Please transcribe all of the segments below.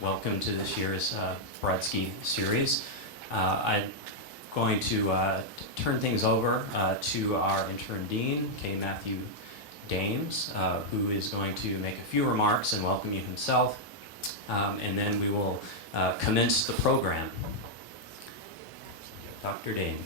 Welcome to this year's Brodsky series. I'm going to turn things over to our interim dean, K. Matthew Dames, who is going to make a few remarks and welcome you himself, and then we will commence the program. Dr. Dames.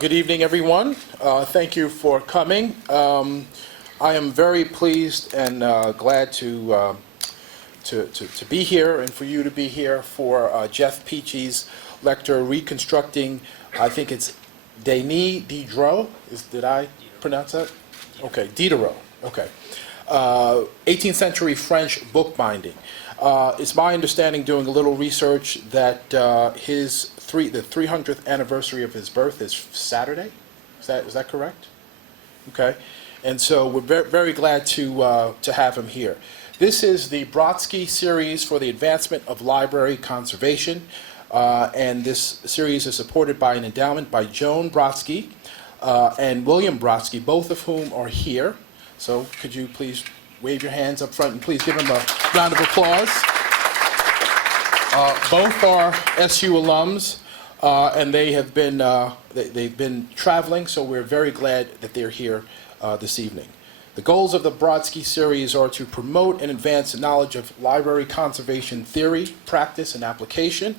Good evening, everyone. Thank you for coming. I am very pleased and glad to be here and for you to be here for Jeff Peachey's lecture, Reconstructing, I think it's Diderot. Did I pronounce that? Okay, Diderot. Okay. 18th-century French bookbinding. It's my understanding, doing a little research, that the 300th anniversary of his birth is Saturday. Is that correct? Okay, and so we're very glad to have him here. This is the Brodsky series for the advancement of library conservation, and this series is supported by an endowment by Joan Brodsky and William Brodsky, both of whom are here. So could you please wave your hands up front and please give them a round of applause. Both are SU alums, and they have been they've been traveling, so we're very glad that they're here this evening. The goals of the Brodsky series are to promote and advance the knowledge of library conservation theory, practice, and application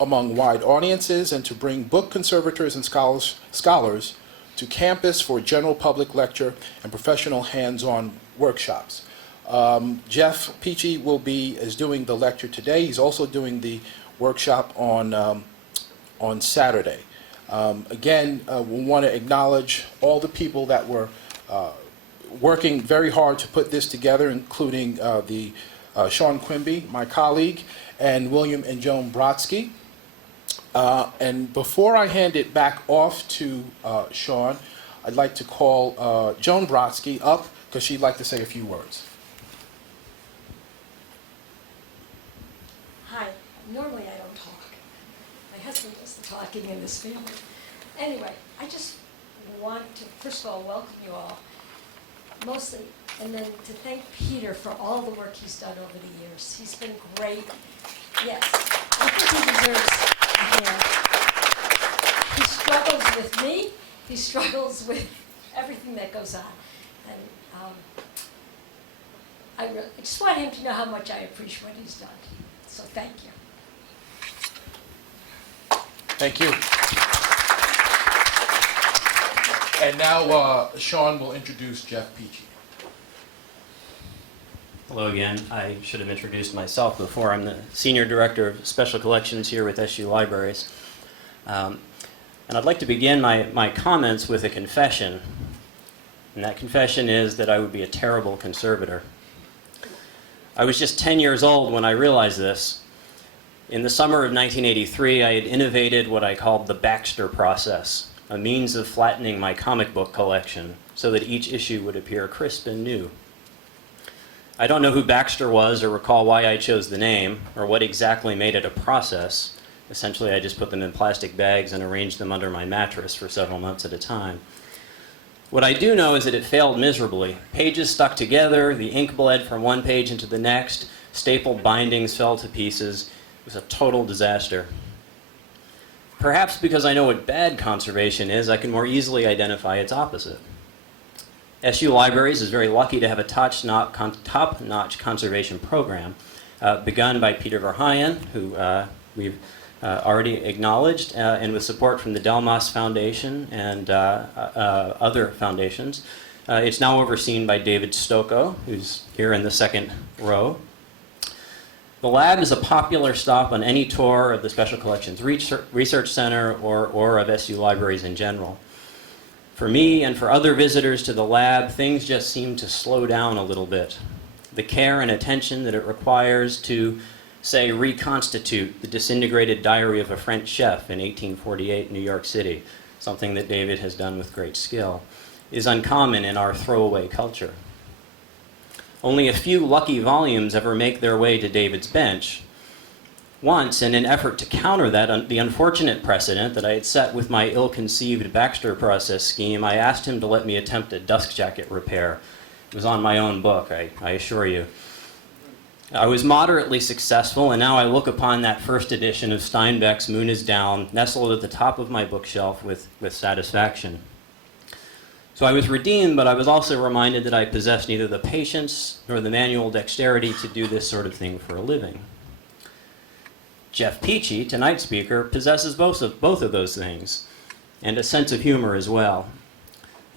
among wide audiences, and to bring book conservators and scholars to campus for general public lecture and professional hands-on workshops. Jeff Peachey is doing the lecture today. He's also doing the workshop on Saturday. Again, we want to acknowledge all the people that were working very hard to put this together, including Sean Quimby, my colleague, and William and Joan Brodsky. And before I hand it back off to Sean, I'd like to call Joan Brodsky up because she'd like to say a few words. Hi. Normally I don't talk. My husband does the talking in this family. Anyway, I just want to, first of all, welcome you all, mostly, and then to thank Peter for all the work he's done over the years. He's been great. Yes, I think he deserves a hand. He struggles with me. He struggles with everything that goes on. And I just want him to know how much I appreciate what he's done. So thank you. Thank you. And now Sean will introduce Jeff Peachey. Hello again. I should have introduced myself before. I'm the Senior Director of Special Collections here with SU Libraries. And I'd like to begin my comments with a confession. And that confession is that I would be a terrible conservator. I was just 10 years old when I realized this. In the summer of 1983, I had innovated what I called the Baxter process, a means of flattening my comic book collection so that each issue would appear crisp and new. I don't know who Baxter was or recall why I chose the name or what exactly made it a process. Essentially, I just put them in plastic bags and arranged them under my mattress for several months at a time. What I do know is that it failed miserably. Pages stuck together, the ink bled from one page into the next, stapled bindings fell to pieces. It was a total disaster. Perhaps because I know what bad conservation is, I can more easily identify its opposite. SU Libraries is very lucky to have a top-notch conservation program begun by Peter Verheyen, who we've already acknowledged, and with support from the Delmas Foundation and other foundations. It's now overseen by David Stocco, who's here in the second row. The lab is a popular stop on any tour of the Special Collections Research Center or of SU Libraries in general. For me and for other visitors to the lab, things just seem to slow down a little bit. The care and attention that it requires to, say, reconstitute the disintegrated diary of a French chef in 1848 in New York City, something that David has done with great skill, is uncommon in our throwaway culture. Only a few lucky volumes ever make their way to David's bench, Once, in an effort to counter that, the unfortunate precedent that I had set with my ill-conceived Baxter process scheme, I asked him to let me attempt a dust jacket repair. It was on my own book, I assure you. I was moderately successful, and now I look upon that first edition of Steinbeck's Moon is Down, nestled at the top of my bookshelf with satisfaction. So I was redeemed, but I was also reminded that I possessed neither the patience nor the manual dexterity to do this sort of thing for a living. Jeff Peachey, tonight's speaker, possesses both of those things, and a sense of humor as well.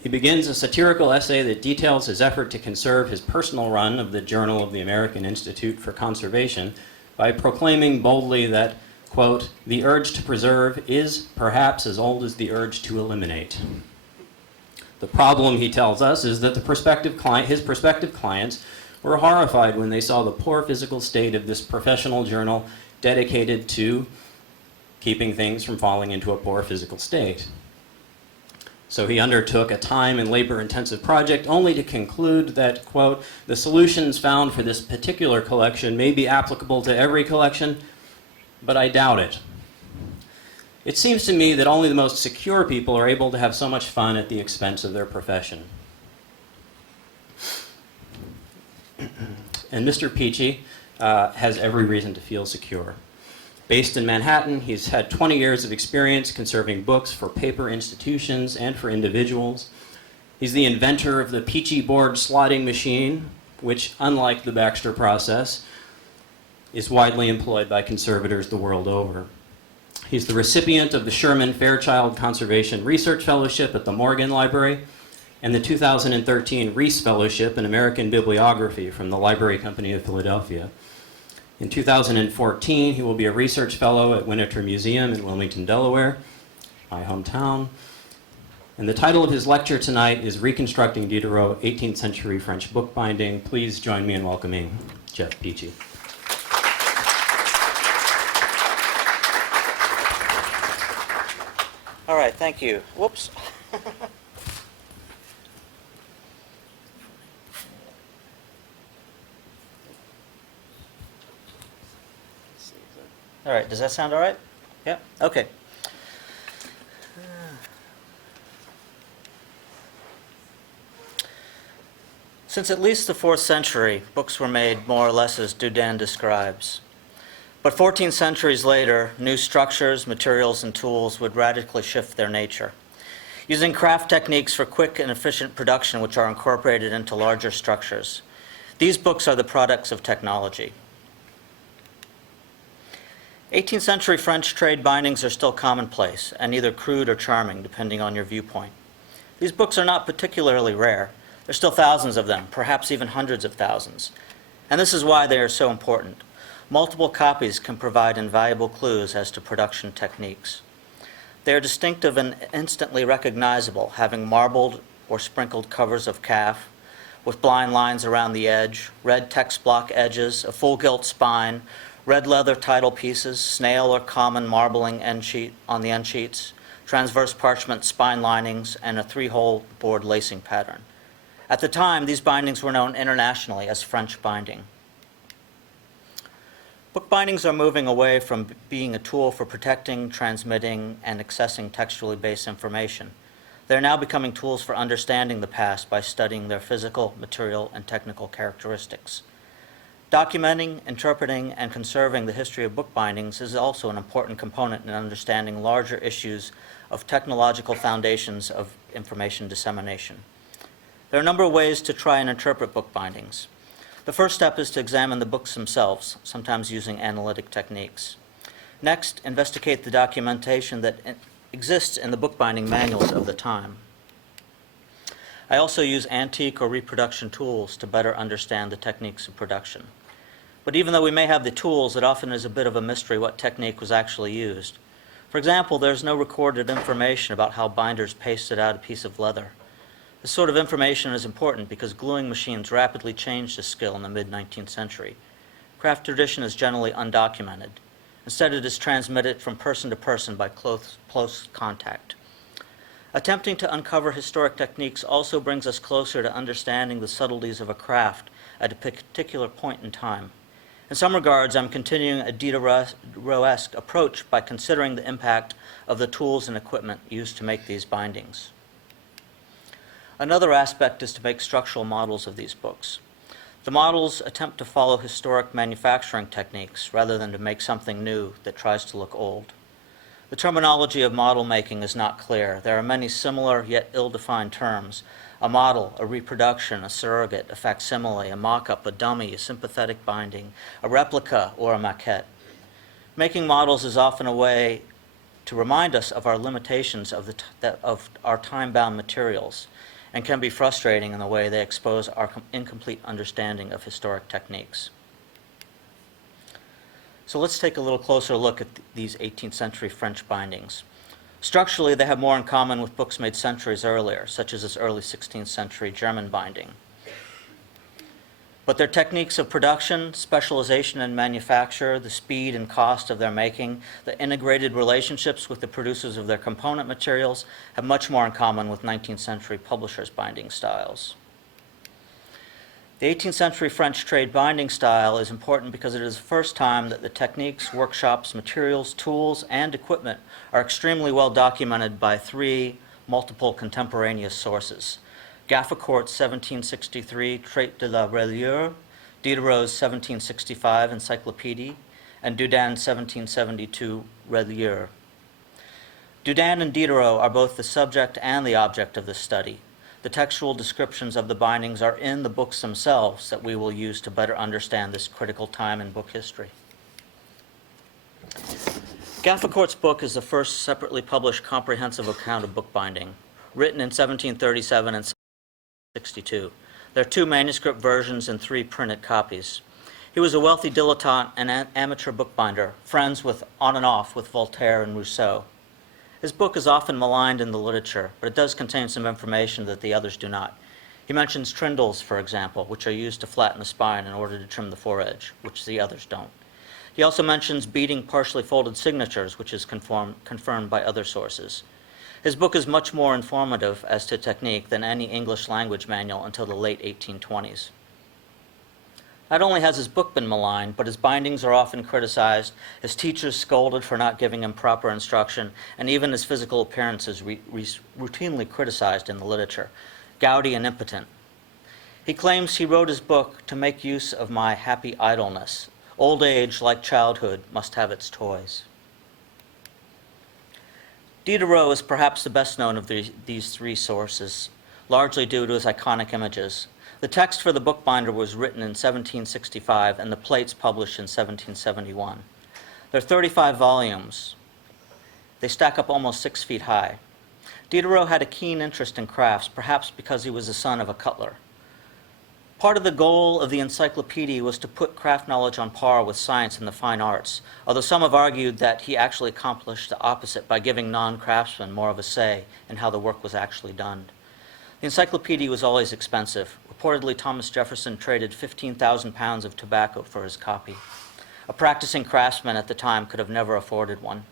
He begins a satirical essay that details his effort to conserve his personal run of the Journal of the American Institute for Conservation by proclaiming boldly that, quote, "the urge to preserve is perhaps as old as the urge to eliminate." The problem, he tells us, is that his prospective clients were horrified when they saw the poor physical state of this professional journal dedicated to keeping things from falling into a poor physical state. So he undertook a time and labor-intensive project only to conclude that, quote, "the solutions found for this particular collection may be applicable to every collection, but I doubt it. It seems to me that only the most secure people are able to have so much fun at the expense of their profession." And Mr. Peachey has every reason to feel secure. Based in Manhattan, he's had 20 years of experience conserving books for paper institutions and for individuals. He's the inventor of the Peachey board slotting machine, which, unlike the Baxter process, is widely employed by conservators the world over. He's the recipient of the Sherman Fairchild Conservation Research Fellowship at the Morgan Library and the 2013 Reese Fellowship in American Bibliography from the Library Company of Philadelphia. In 2014, he will be a research fellow at Winter Museum in Wilmington, Delaware, my hometown. And the title of his lecture tonight is Reconstructing Diderot, 18th-Century French Bookbinding. Please join me in welcoming Jeff Peachey. All right, thank you. Whoops. All right, does that sound all right? Yeah? Okay. Since at least the 4th century, books were made more or less as Dudin describes. But 14 centuries later, new structures, materials, and tools would radically shift their nature. Using craft techniques for quick and efficient production, which are incorporated into larger structures. These books are the products of technology. 18th century French trade bindings are still commonplace and either crude or charming, depending on your viewpoint. These books are not particularly rare. There's still thousands of them, perhaps even hundreds of thousands. And this is why they are so important. Multiple copies can provide invaluable clues as to production techniques. They are distinctive and instantly recognizable, having marbled or sprinkled covers of calf, with blind lines around the edge, red text block edges, a full gilt spine, red leather title pieces, snail or common marbling end sheet on the end sheets, transverse parchment spine linings, and a 3-hole board lacing pattern. At the time, these bindings were known internationally as French binding. Bookbindings are moving away from being a tool for protecting, transmitting, and accessing textually based information. They are now becoming tools for understanding the past by studying their physical, material, and technical characteristics. Documenting, interpreting, and conserving the history of bookbindings is also an important component in understanding larger issues of technological foundations of information dissemination. There are a number of ways to try and interpret bookbindings. The first step is to examine the books themselves, sometimes using analytic techniques. Next, investigate the documentation that exists in the bookbinding manuals of the time. I also use antique or reproduction tools to better understand the techniques of production. But even though we may have the tools, it often is a bit of a mystery what technique was actually used. For example, there's no recorded information about how binders pasted out a piece of leather. This sort of information is important because gluing machines rapidly changed this skill in the mid-19th century. Craft tradition is generally undocumented. Instead, it is transmitted from person to person by close contact. Attempting to uncover historic techniques also brings us closer to understanding the subtleties of a craft at a particular point in time. In some regards, I'm continuing a Diderot-esque approach by considering the impact of the tools and equipment used to make these bindings. Another aspect is to make structural models of these books. The models attempt to follow historic manufacturing techniques rather than to make something new that tries to look old. The terminology of model making is not clear. There are many similar yet ill-defined terms: a model, a reproduction, a surrogate, a facsimile, a mock-up, a dummy, a sympathetic binding, a replica, or a maquette. Making models is often a way to remind us of our limitations of our time-bound materials, and can be frustrating in the way they expose our incomplete understanding of historic techniques. So let's take a little closer look at these 18th century French bindings. Structurally, they have more in common with books made centuries earlier, such as this early 16th century German binding. But their techniques of production, specialization in manufacture, the speed and cost of their making, the integrated relationships with the producers of their component materials have much more in common with 19th century publishers' binding styles. The 18th century French trade binding style is important because it is the first time that the techniques, workshops, materials, tools, and equipment are extremely well documented by three multiple contemporaneous sources: Gaffacourt's 1763 Trait de la Reliure, Diderot's 1765 Encyclopédie, and Dudin's 1772 Reliure. Dudin and Diderot are both the subject and the object of this study. The textual descriptions of the bindings are in the books themselves that we will use to better understand this critical time in book history. Gaffacourt's book is the first separately published comprehensive account of bookbinding, written in 1737 and 1762. There are two manuscript versions and three printed copies. He was a wealthy dilettante and amateur bookbinder, friends with on and off with Voltaire and Rousseau. His book is often maligned in the literature, but it does contain some information that the others do not. He mentions trindles, for example, which are used to flatten the spine in order to trim the foredge, which the others don't. He also mentions beating partially folded signatures, which is confirmed by other sources. His book is much more informative as to technique than any English language manual until the late 1820s. Not only has his book been maligned, but his bindings are often criticized, his teachers scolded for not giving him proper instruction, and even his physical appearance is routinely criticized in the literature, gouty and impotent. He claims he wrote his book to make use of my happy idleness. Old age, like childhood, must have its toys. Diderot is perhaps the best known of these three sources, largely due to his iconic images. The text for the bookbinder was written in 1765 and the plates published in 1771. There are 35 volumes. They stack up almost 6 feet high. Diderot had a keen interest in crafts, perhaps because he was the son of a cutler. Part of the goal of the encyclopedia was to put craft knowledge on par with science and the fine arts, although some have argued that he actually accomplished the opposite by giving non-craftsmen more of a say in how the work was actually done. The encyclopedia was always expensive. Reportedly, Thomas Jefferson traded 15,000 pounds of tobacco for his copy. A practicing craftsman at the time could have never afforded one.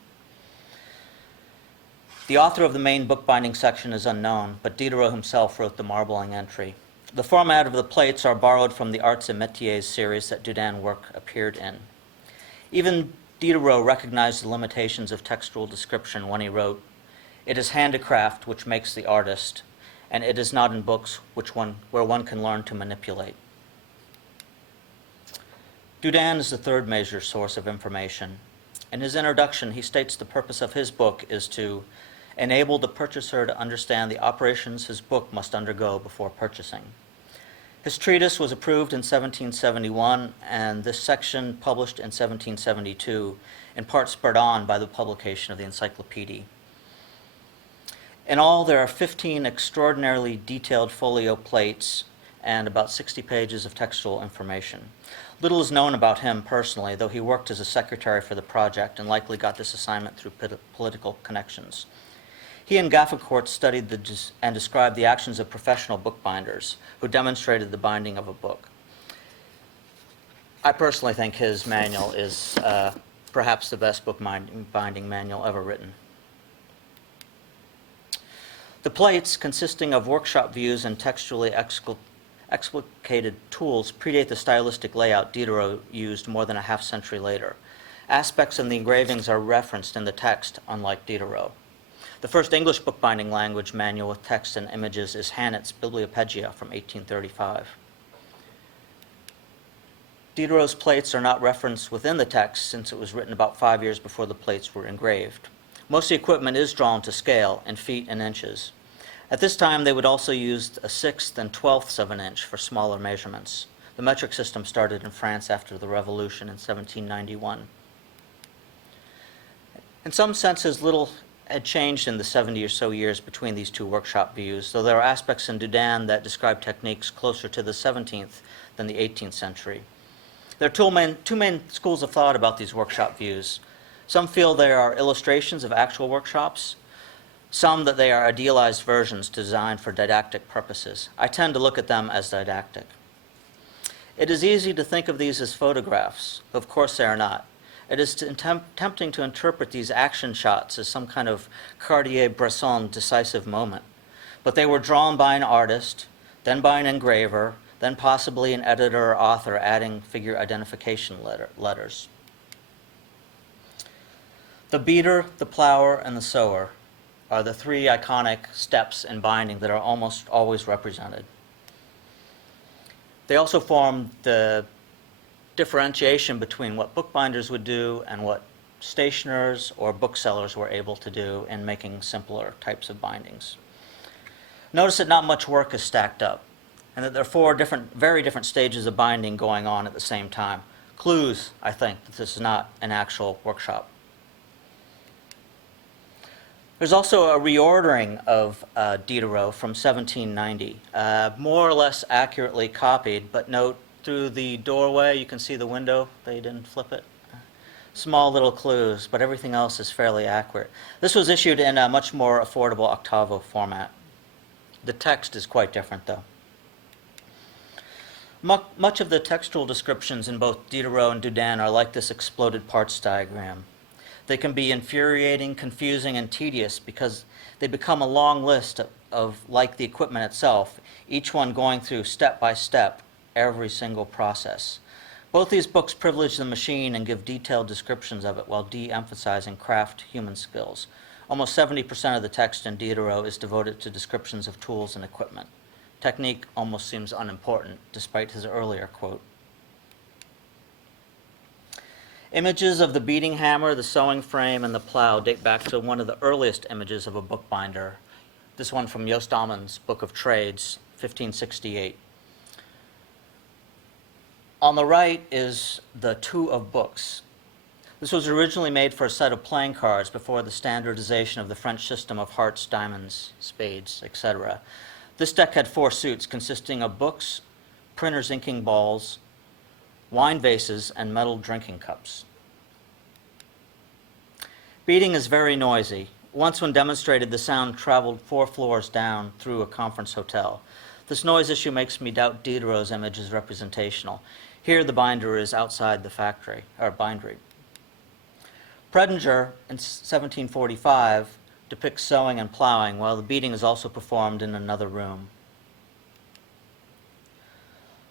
The author of the main bookbinding section is unknown, but Diderot himself wrote the marbling entry. The format of the plates are borrowed from the Arts and Métiers series that Dudin's work appeared in. Even Diderot recognized the limitations of textual description when he wrote, "It is handicraft which makes the artist, and it is not in books where one can learn to manipulate." Dudin is the third major source of information. In his introduction, he states the purpose of his book is to enable the purchaser to understand the operations his book must undergo before purchasing. His treatise was approved in 1771, and this section published in 1772, in part spurred on by the publication of the encyclopedia. In all, there are 15 extraordinarily detailed folio plates and about 60 pages of textual information. Little is known about him personally, though he worked as a secretary for the project and likely got this assignment through political connections. He and Gaffacourt studied and described the actions of professional bookbinders who demonstrated the binding of a book. I personally think his manual is perhaps the best bookbinding manual ever written. The plates, consisting of workshop views and textually explicated tools predate the stylistic layout Diderot used more than a half-century later. Aspects in the engravings are referenced in the text, unlike Diderot. The first English bookbinding language manual with text and images is Hannet's Bibliopedia from 1835. Diderot's plates are not referenced within the text since it was written about 5 years before the plates were engraved. Most of the equipment is drawn to scale in feet and inches. At this time, they would also use a sixth and twelfths of an inch for smaller measurements. The metric system started in France after the Revolution in 1791. In some senses, little had changed in the 70 or so years between these two workshop views, though there are aspects in Dudin that describe techniques closer to the 17th than the 18th century. There are two main schools of thought about these workshop views. Some feel they are illustrations of actual workshops, some that they are idealized versions designed for didactic purposes. I tend to look at them as didactic. It is easy to think of these as photographs. Of course they are not. It is tempting to interpret these action shots as some kind of Cartier-Bresson decisive moment. But they were drawn by an artist, then by an engraver, then possibly an editor or author adding figure identification letters. The beater, the plower, and the sower are the three iconic steps in binding that are almost always represented. They also form the differentiation between what bookbinders would do and what stationers or booksellers were able to do in making simpler types of bindings. Notice that not much work is stacked up, and that there are four very different stages of binding going on at the same time. Clues, I think, that this is not an actual workshop. There's also a reordering of Diderot from 1790, more or less accurately copied, but note through the doorway you can see the window. They didn't flip it. Small little clues, but everything else is fairly accurate. This was issued in a much more affordable octavo format. The text is quite different, though. Much of the textual descriptions in both Diderot and Dudin are like this exploded parts diagram. They can be infuriating, confusing, and tedious because they become a long list of like the equipment itself, each one going through step by step every single process. Both these books privilege the machine and give detailed descriptions of it while de-emphasizing craft human skills. Almost 70% of the text in Diderot is devoted to descriptions of tools and equipment. Technique almost seems unimportant, despite his earlier quote. Images of the beating hammer, the sewing frame, and the plow date back to one of the earliest images of a bookbinder. This one from Joost Ammon's Book of Trades, 1568. On the right is the two of books. This was originally made for a set of playing cards before the standardization of the French system of hearts, diamonds, spades, etc. This deck had 4 suits consisting of books, printer's inking balls, wine vases, and metal drinking cups. Beating is very noisy. Once when demonstrated, the sound traveled 4 floors down through a conference hotel. This noise issue makes me doubt Diderot's image is representational. Here the binder is outside the factory, or bindery. Predinger, in 1745, depicts sewing and plowing, while the beating is also performed in another room.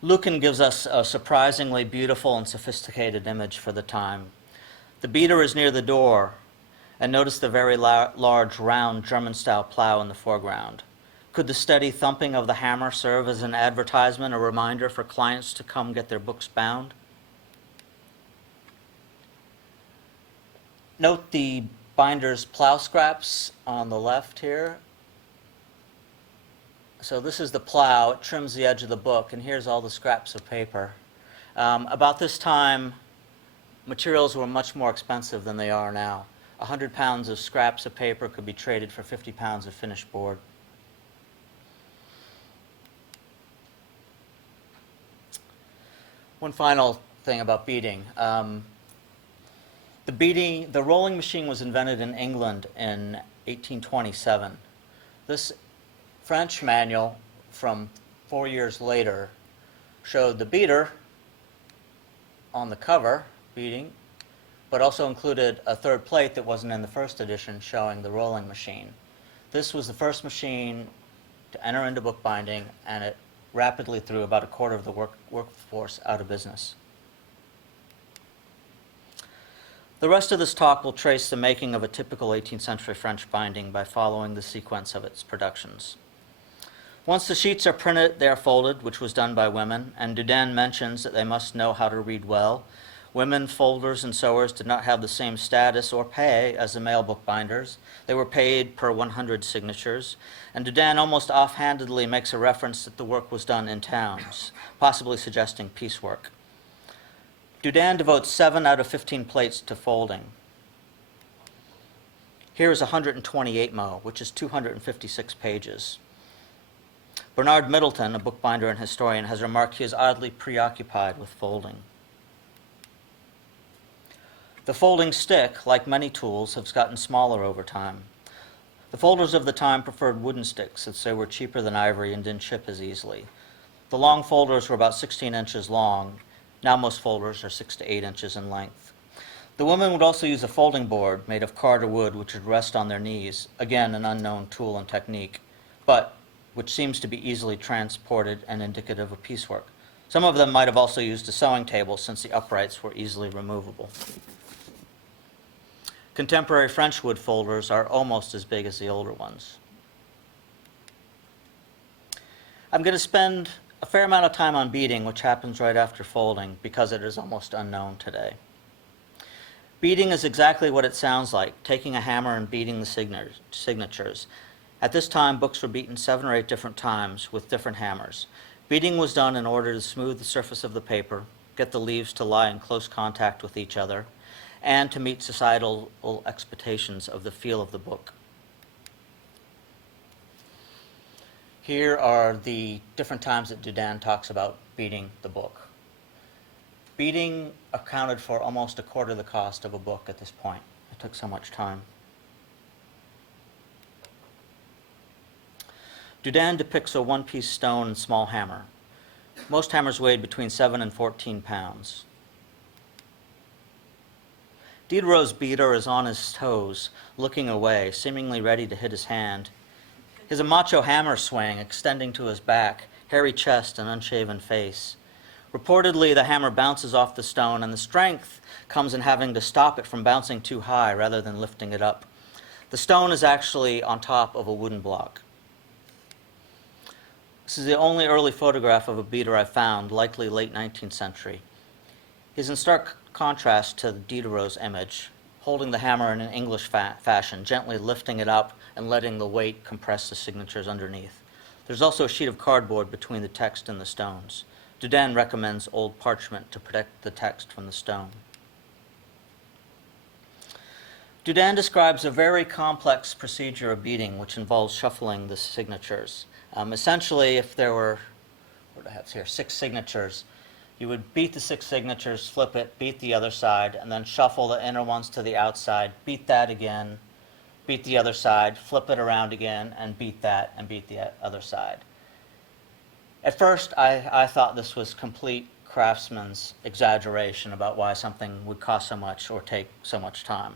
Lucan gives us a surprisingly beautiful and sophisticated image for the time. The beater is near the door, and notice the very large, round, German-style plow in the foreground. Could the steady thumping of the hammer serve as an advertisement, a reminder for clients to come get their books bound? Note the binder's plow scraps on the left here. So this is the plow. It trims the edge of the book, and here's all the scraps of paper. About this time, materials were much more expensive than they are now. 100 pounds of scraps of paper could be traded for 50 pounds of finished board. One final thing about beating. The rolling machine was invented in England in 1827. This French manual from 4 years later showed the beater on the cover, beating, but also included a third plate that wasn't in the first edition showing the rolling machine. This was the first machine to enter into bookbinding, and it rapidly threw about a quarter of the workforce out of business. The rest of this talk will trace the making of a typical 18th century French binding by following the sequence of its productions. Once the sheets are printed, they are folded, which was done by women, and Dudin mentions that they must know how to read well. Women folders and sewers did not have the same status or pay as the male bookbinders. They were paid per 100 signatures, and Dudin almost offhandedly makes a reference that the work was done in towns, possibly suggesting piecework. Dudin devotes 7 out of 15 plates to folding. Here is 128 mo, which is 256 pages. Bernard Middleton, a bookbinder and historian, has remarked he is oddly preoccupied with folding. The folding stick, like many tools, has gotten smaller over time. The folders of the time preferred wooden sticks since they were cheaper than ivory and didn't chip as easily. The long folders were about 16 inches long. Now most folders are 6 to 8 inches in length. The women would also use a folding board made of card or wood which would rest on their knees, again an unknown tool and technique, but which seems to be easily transported and indicative of piecework. Some of them might have also used a sewing table since the uprights were easily removable. Contemporary French wood folders are almost as big as the older ones. I'm going to spend a fair amount of time on beading, which happens right after folding, because it is almost unknown today. Beading is exactly what it sounds like, taking a hammer and beating the signatures. At this time, books were beaten 7 or 8 different times with different hammers. Beading was done in order to smooth the surface of the paper, get the leaves to lie in close contact with each other, and to meet societal expectations of the feel of the book. Here are the different times that Dudin talks about beating the book. Beating accounted for almost a quarter of the cost of a book at this point. It took so much time. Dudin depicts a one-piece stone and small hammer. Most hammers weighed between 7 and 14 pounds. Diderot's beater is on his toes, looking away, seemingly ready to hit his hand. He has a macho hammer swing extending to his back, hairy chest and unshaven face. Reportedly, the hammer bounces off the stone, and the strength comes in having to stop it from bouncing too high rather than lifting it up. The stone is actually on top of a wooden block. This is the only early photograph of a beater I found, likely late 19th century. He's in stark contrast to Diderot's image, holding the hammer in an English fashion, gently lifting it up and letting the weight compress the signatures underneath. There's also a sheet of cardboard between the text and the stones. Dudin recommends old parchment to protect the text from the stone. Dudin describes a very complex procedure of beating, which involves shuffling the signatures. Essentially, if there were, what do I have here, 6 signatures, you would beat the 6 signatures, flip it, beat the other side, and then shuffle the inner ones to the outside, beat that again, beat the other side, flip it around again, and beat that, and beat the other side. At first, I thought this was complete craftsman's exaggeration about why something would cost so much or take so much time.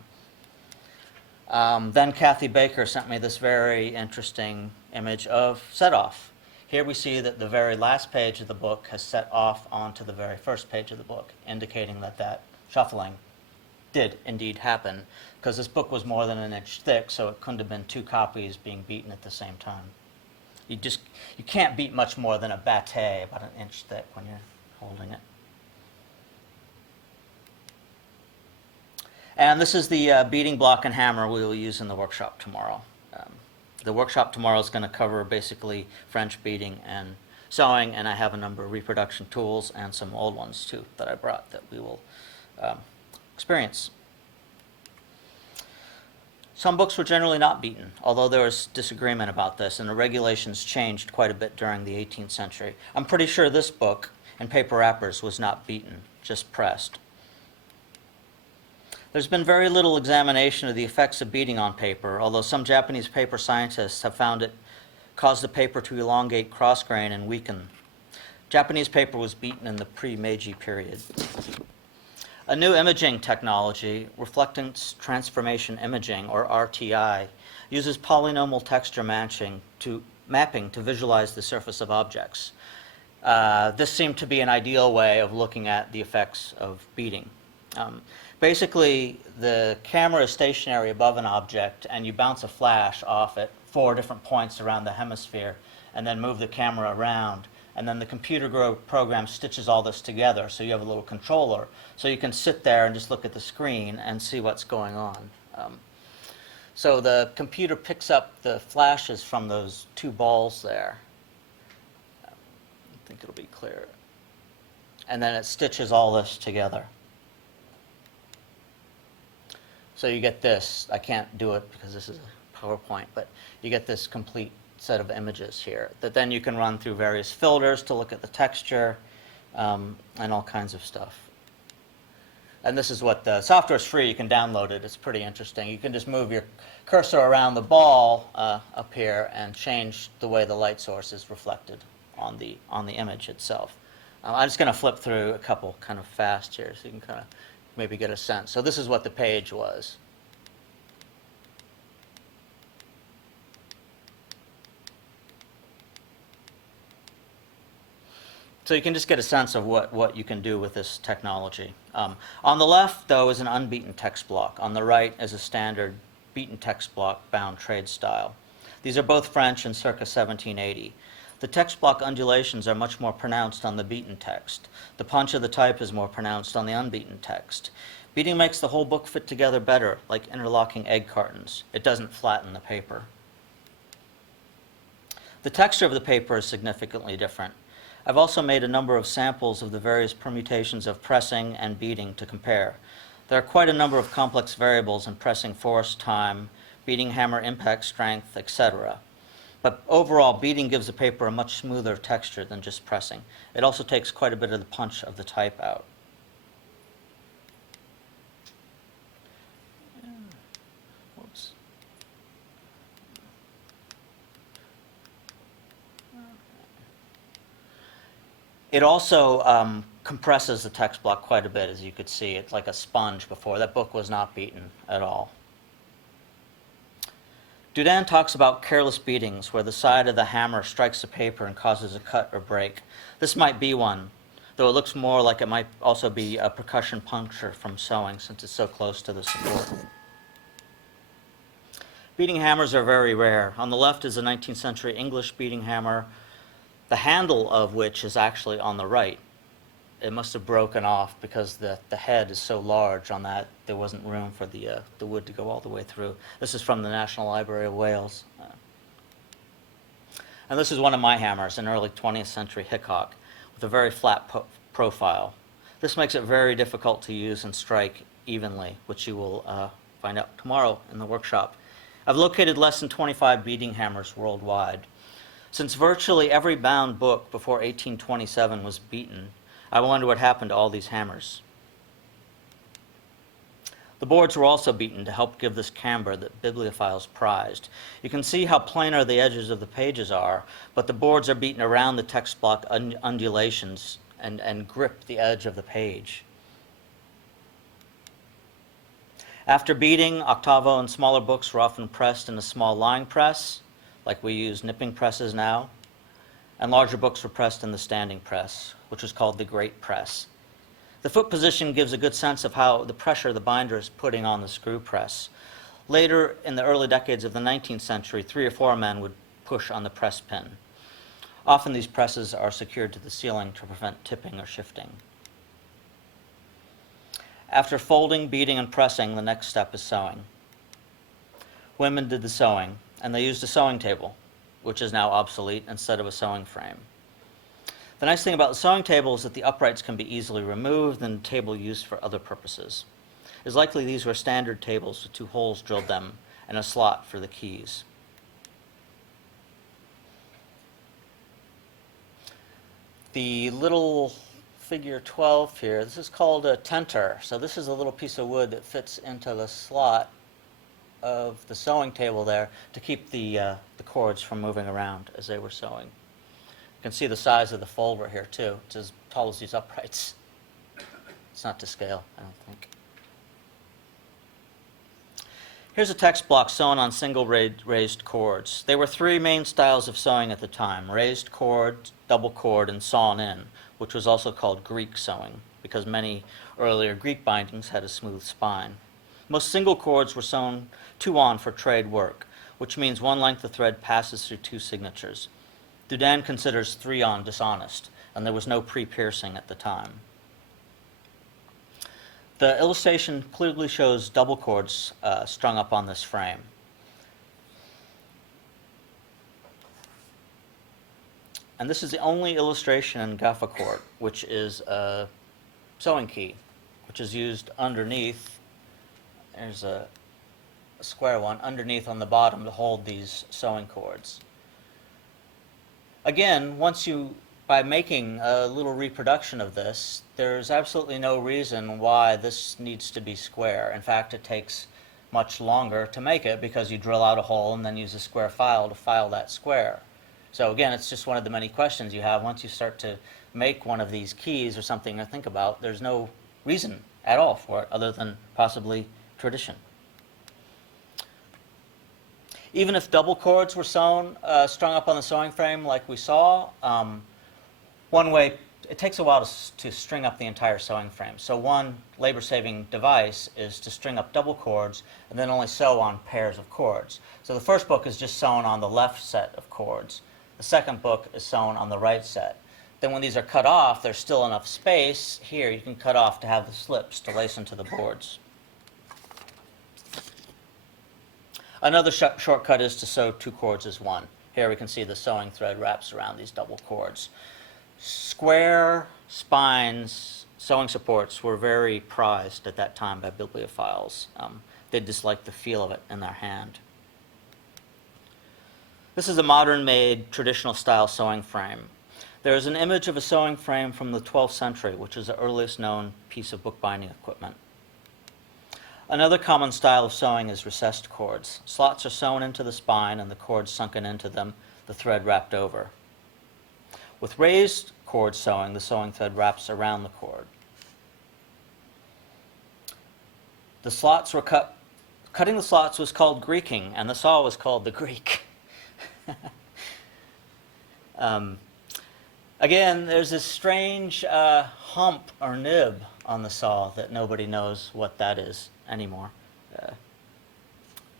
Then Kathy Baker sent me this very interesting image of set-off. Here we see that the very last page of the book has set off onto the very first page of the book, indicating that that shuffling did indeed happen, because this book was more than an inch thick, so it couldn't have been 2 copies being beaten at the same time. You can't beat much more than a batté about an inch thick when you're holding it. And this is the beating block and hammer we will use in the workshop tomorrow. The workshop tomorrow is going to cover basically French beating and sewing, and I have a number of reproduction tools and some old ones too that I brought that we will experience. Some books were generally not beaten, although there was disagreement about this, and the regulations changed quite a bit during the 18th century. I'm pretty sure this book, in paper wrappers, was not beaten, just pressed. There's been very little examination of the effects of beating on paper, although some Japanese paper scientists have found it caused the paper to elongate, cross-grain, and weaken. Japanese paper was beaten in the pre-Meiji period. A new imaging technology, reflectance transformation imaging, or RTI, uses polynomial texture mapping to visualize the surface of objects. this seemed to be an ideal way of looking at the effects of beating. Basically, the camera is stationary above an object, and you bounce a flash off it 4 different points around the hemisphere, and then move the camera around. And then the computer program stitches all this together, so you have a little controller. So you can sit there and just look at the screen and see what's going on. So the computer picks up the flashes from those 2 balls there. I think it'll be clear. And then it stitches all this together. So you get this. I can't do it because this is a PowerPoint, but you get this complete set of images here that then you can run through various filters to look at the texture and all kinds of stuff. And this is what the software is free. You can download it. It's pretty interesting. You can just move your cursor around the ball up here and change the way the light source is reflected on the image itself. I'm just going to flip through a couple kind of fast here so you can kind of maybe get a sense. So this is what the page was. So you can just get a sense of what you can do with this technology. On the left, though, is an unbeaten text block. On the right is a standard beaten text block bound trade style. These are both French and circa 1780. The text block undulations are much more pronounced on the beaten text. The punch of the type is more pronounced on the unbeaten text. Beating makes the whole book fit together better, like interlocking egg cartons. It doesn't flatten the paper. The texture of the paper is significantly different. I've also made a number of samples of the various permutations of pressing and beating to compare. There are quite a number of complex variables in pressing force, time, beating hammer impact strength, etc. But overall, beating gives the paper a much smoother texture than just pressing. It also takes quite a bit of the punch of the type out. Whoops. It also compresses the text block quite a bit, as you could see. It's like a sponge before. That book was not beaten at all. Dudin talks about careless beatings, where the side of the hammer strikes the paper and causes a cut or break. This might be one, though it looks more like it might also be a percussion puncture from sewing, since it's so close to the support. Beating hammers are very rare. On the left is a 19th century English beating hammer, the handle of which is actually on the right. It must have broken off because the head is so large on that there wasn't room for the wood to go all the way through. This is from the National Library of Wales. And this is one of my hammers, an early 20th century Hickok, with a very flat profile. This makes it very difficult to use and strike evenly, which you will find out tomorrow in the workshop. I've located less than 25 beating hammers worldwide. Since virtually every bound book before 1827 was beaten, I wonder what happened to all these hammers. The boards were also beaten to help give this camber that bibliophiles prized. You can see how planar the edges of the pages are, but the boards are beaten around the text block undulations and grip the edge of the page. After beating, octavo and smaller books were often pressed in a small line press, like we use nipping presses now, and larger books were pressed in the standing press, which was called the Great Press. The foot position gives a good sense of how the pressure the binder is putting on the screw press. Later, in the early decades of the 19th century, 3 or 4 men would push on the press pin. Often these presses are secured to the ceiling to prevent tipping or shifting. After folding, beating, and pressing, the next step is sewing. Women did the sewing, and they used a sewing table, which is now obsolete, instead of a sewing frame. The nice thing about the sewing table is that the uprights can be easily removed and the table used for other purposes. It's likely these were standard tables with 2 holes drilled them and a slot for the keys. The little figure 12 here, this is called a tenter. So this is a little piece of wood that fits into the slot of the sewing table there to keep the cords from moving around as they were sewing. You can see the size of the folder here too. It's as tall as these uprights. It's not to scale, I don't think. Here's a text block sewn on single raised cords. There were three main styles of sewing at the time: raised cord, double cord, and sawn in, which was also called Greek sewing, because many earlier Greek bindings had a smooth spine. Most single cords were sewn 2-on for trade work, which means one length of thread passes through 2 signatures. Dudin considers 3-on dishonest, and there was no pre-piercing at the time. The illustration clearly shows double cords strung up on this frame. And this is the only illustration in Gaffacourt, which is a sewing key, which is used underneath. There's a square one underneath on the bottom to hold these sewing cords. Again, by making a little reproduction of this, there's absolutely no reason why this needs to be square. In fact, it takes much longer to make it because you drill out a hole and then use a square file to file that square. So again, it's just one of the many questions you have. Once you start to make one of these keys or something to think about, there's no reason at all for it other than possibly tradition. Even if double cords were sewn, strung up on the sewing frame like we saw, one way, it takes a while to string up the entire sewing frame. So one labor-saving device is to string up double cords and then only sew on pairs of cords. So the first book is just sewn on the left set of cords. The second book is sewn on the right set. Then when these are cut off, there's still enough space here you can cut off to have the slips to lace into the boards. Another shortcut is to sew 2 cords as one. Here we can see the sewing thread wraps around these double cords. Square spines, sewing supports, were very prized at that time by bibliophiles. They disliked the feel of it in their hand. This is a modern-made, traditional-style sewing frame. There is an image of a sewing frame from the 12th century, which is the earliest known piece of bookbinding equipment. Another common style of sewing is recessed cords. Slots are sewn into the spine and the cords sunken into them, the thread wrapped over. With raised cord sewing, the sewing thread wraps around the cord. The slots were cut. Cutting the slots was called Greeking, and the saw was called the Greek. Again, there's this strange hump or nib on the saw that nobody knows what that is anymore.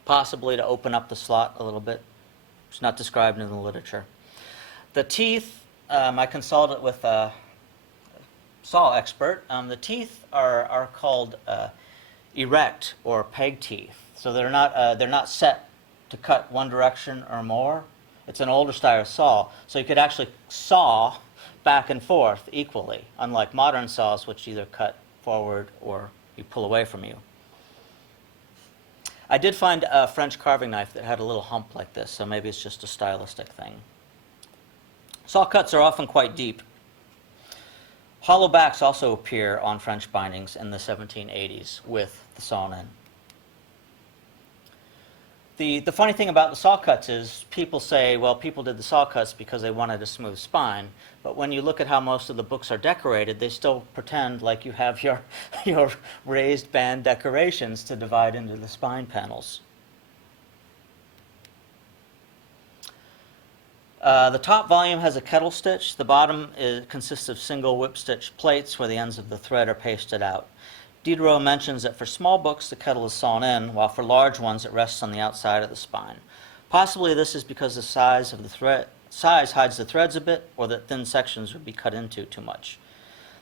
Possibly to open up the slot a little bit. It's not described in the literature. The teeth, I consulted with a saw expert. The teeth are called erect or peg teeth. So they're not set to cut one direction or more. It's an older style saw, so you could actually saw back and forth equally, unlike modern saws which either cut forward or you pull away from you. I did find a French carving knife that had a little hump like this, so maybe it's just a stylistic thing. Saw cuts are often quite deep. Hollow backs also appear on French bindings in the 1780s with the sawn in. The funny thing about the saw cuts is people say, well, people did the saw cuts because they wanted a smooth spine, but when you look at how most of the books are decorated, they still pretend like you have your raised band decorations to divide into the spine panels. The top volume has a kettle stitch. The bottom consists of single whip stitch plates where the ends of the thread are pasted out. Diderot mentions that for small books the kettle is sawn in, while for large ones it rests on the outside of the spine. Possibly this is because the size hides the threads a bit, or that thin sections would be cut into too much.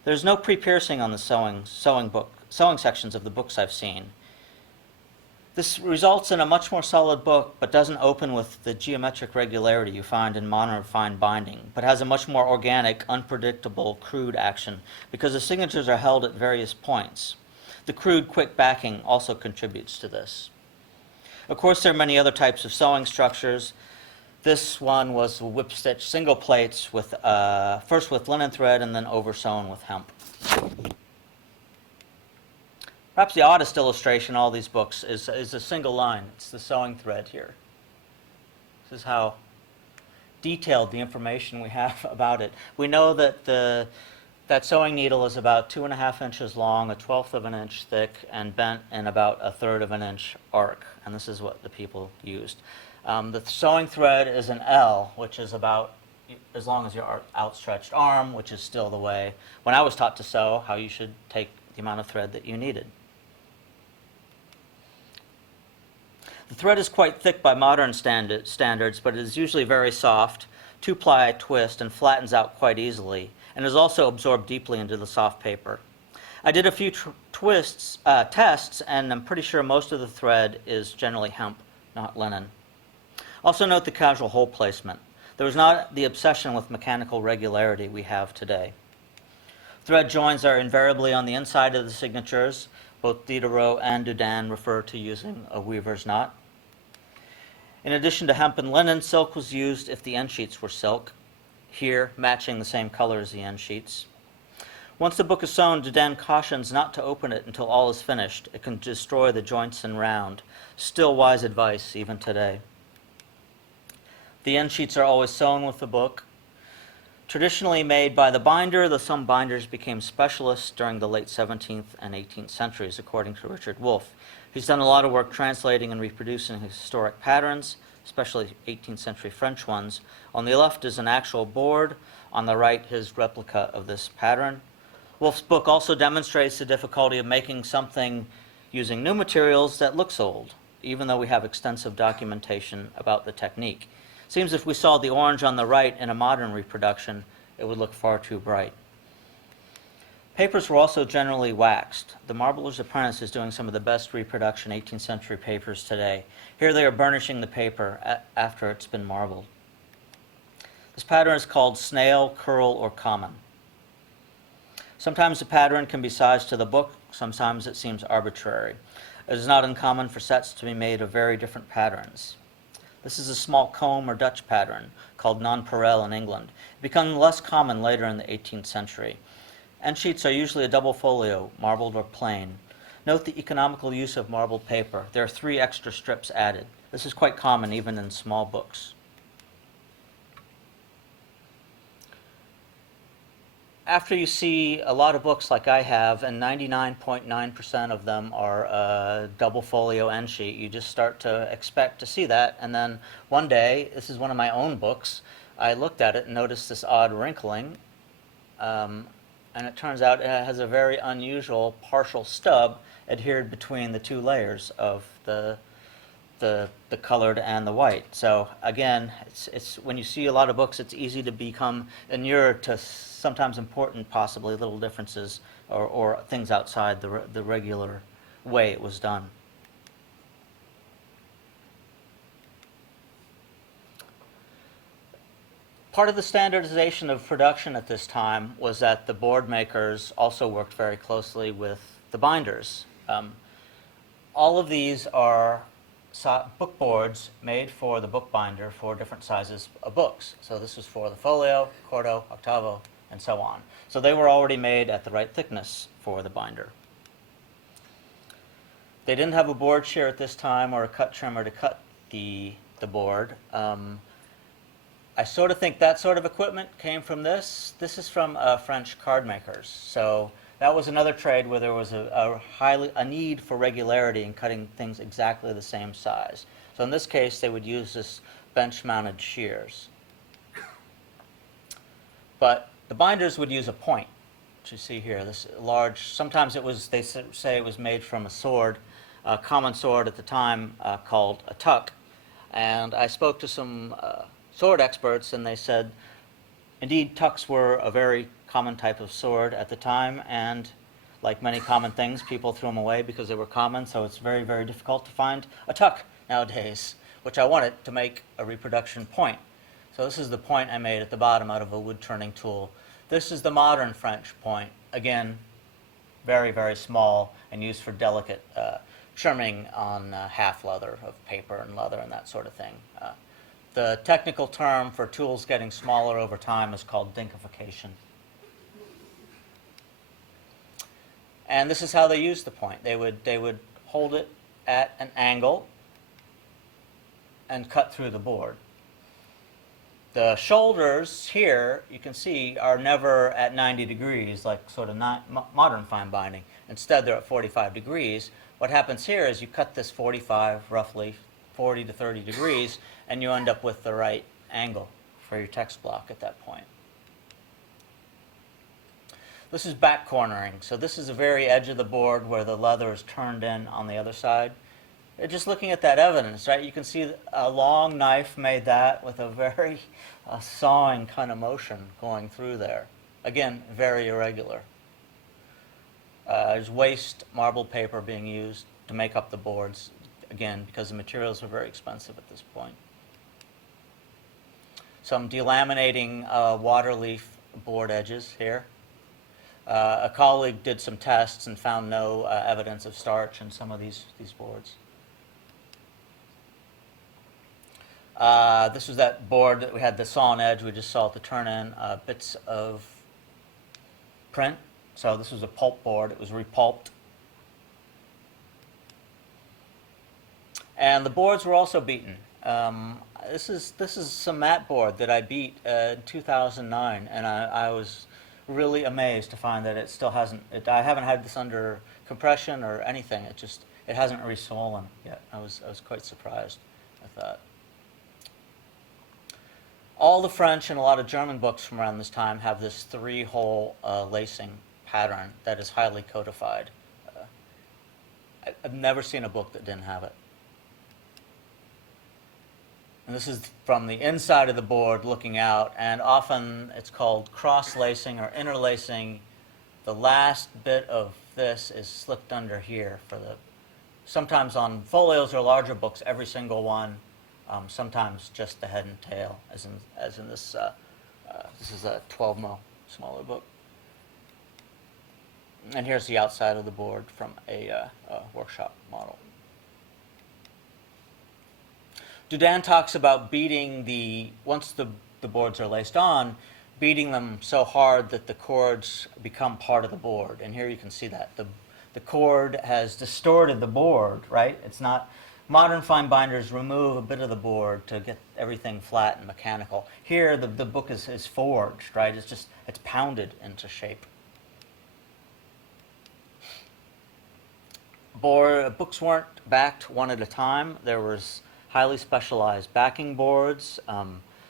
There's no pre-piercing on the sewing sections of the books I've seen. This results in a much more solid book, but doesn't open with the geometric regularity you find in modern fine binding, but has a much more organic, unpredictable, crude action, because the signatures are held at various points. The crude, quick backing also contributes to this. Of course, there are many other types of sewing structures. This one was whip stitch single plates, with first with linen thread and then oversewn with hemp. Perhaps the oddest illustration in all these books is a single line. It's the sewing thread here. This is how detailed the information we have about it. We know that the That sewing needle is about 2.5 inches long, 1/12 of an inch thick, and bent in about 1/3 of an inch arc. And this is what the people used. The sewing thread is an L, which is about as long as your outstretched arm, which is still the way, when I was taught to sew, how you should take the amount of thread that you needed. The thread is quite thick by modern standards, but it is usually very soft, 2-ply twist, and flattens out quite easily, and is also absorbed deeply into the soft paper. I did a few tests, and I'm pretty sure most of the thread is generally hemp, not linen. Also note the casual hole placement. There was not the obsession with mechanical regularity we have today. Thread joins are invariably on the inside of the signatures. Both Diderot and Dudin refer to using a weaver's knot. In addition to hemp and linen, silk was used if the end sheets were silk, here matching the same color as the end sheets. Once the book is sewn, Dudin cautions not to open it until all is finished. It can destroy the joints and round. Still wise advice even today. The end sheets are always sewn with the book. Traditionally made by the binder, though some binders became specialists during the late 17th and 18th centuries, according to Richard Wolff. He's done a lot of work translating and reproducing historic patterns, especially 18th-century French ones. On the left is an actual board. On the right, his replica of this pattern. Wolff's book also demonstrates the difficulty of making something using new materials that looks old, even though we have extensive documentation about the technique. Seems if we saw the orange on the right in a modern reproduction, it would look far too bright. Papers were also generally waxed. The Marbler's Apprentice is doing some of the best reproduction 18th century papers today. Here they are burnishing the paper after it's been marbled. This pattern is called snail, curl, or common. Sometimes the pattern can be sized to the book, sometimes it seems arbitrary. It is not uncommon for sets to be made of very different patterns. This is a small comb or Dutch pattern called nonpareil in England. It became less common later in the 18th century. End sheets are usually a double folio, marbled or plain. Note the economical use of marbled paper. There are 3 extra strips added. This is quite common even in small books. After you see a lot of books like I have, and 99.9% of them are a double folio end sheet, you just start to expect to see that. And then one day, this is one of my own books, I looked at it and noticed this odd wrinkling. And it turns out it has a very unusual partial stub adhered between the 2 layers of the colored and the white. So again, it's when you see a lot of books, it's easy to become inured to sometimes important, possibly little differences or things outside the regular way it was done. Part of the standardization of production at this time was that the board makers also worked very closely with the binders. All of these are book boards made for the bookbinder for different sizes of books. So this was for the folio, quarto, octavo, and so on. So they were already made at the right thickness for the binder. They didn't have a board shear at this time or a cut trimmer to cut the board. I sort of think that sort of equipment came from this. This is from French card makers. So that was another trade where there was a need for regularity in cutting things exactly the same size. So in this case, they would use this bench-mounted shears. But the binders would use a point, which you see here, this large, sometimes it was, they say it was made from a sword, a common sword at the time called a tuck. And I spoke to some sword experts, and they said, indeed, tucks were a very common type of sword at the time, and like many common things, people threw them away because they were common, so it's very, very difficult to find a tuck nowadays, which I wanted to make a reproduction point. So this is the point I made at the bottom out of a wood-turning tool. This is the modern French point, again, very, very small and used for delicate trimming on half leather of paper and leather and that sort of thing. The technical term for tools getting smaller over time is called dinkification. And this is how they used the point. They would hold it at an angle and cut through the board. The shoulders here, you can see, are never at 90 degrees like sort of modern fine binding. Instead, they're at 45 degrees. What happens here is you cut this 45, roughly 40 to 30 degrees, and you end up with the right angle for your text block at that point. This is back cornering. So this is the very edge of the board where the leather is turned in on the other side. Just looking at that evidence, right, you can see a long knife made that with a very sawing kind of motion going through there. Again, very irregular. There's waste marbled paper being used to make up the boards, again, because the materials are very expensive at this point. Some delaminating water leaf board edges here. A colleague did some tests and found no evidence of starch in some of these boards. This was that board that we had the sawn edge. We just saw it to turn in bits of print. So this was a pulp board. It was repulped. And the boards were also beaten. This is some mat board that I beat in 2009, and I was really amazed to find that it still hasn't. I haven't had this under compression or anything. It hasn't re-swollen yet. I was quite surprised with that. All the French and a lot of German books from around this time have this 3-hole lacing pattern that is highly codified. I've never seen a book that didn't have it. And this is from the inside of the board looking out, and often it's called cross-lacing or interlacing. The last bit of this is slipped under here sometimes on folios or larger books, every single one. Sometimes just the head and tail, as in this. This is a 12 mil smaller book. And here's the outside of the board from a workshop model. Dudin talks about beating once the boards are laced on, beating them so hard that the cords become part of the board. And here you can see that. The cord has distorted the board, right? It's not. Modern fine binders remove a bit of the board to get everything flat and mechanical. Here, the book is forged, right? It's pounded into shape. Books weren't backed one at a time. There was highly specialized backing boards,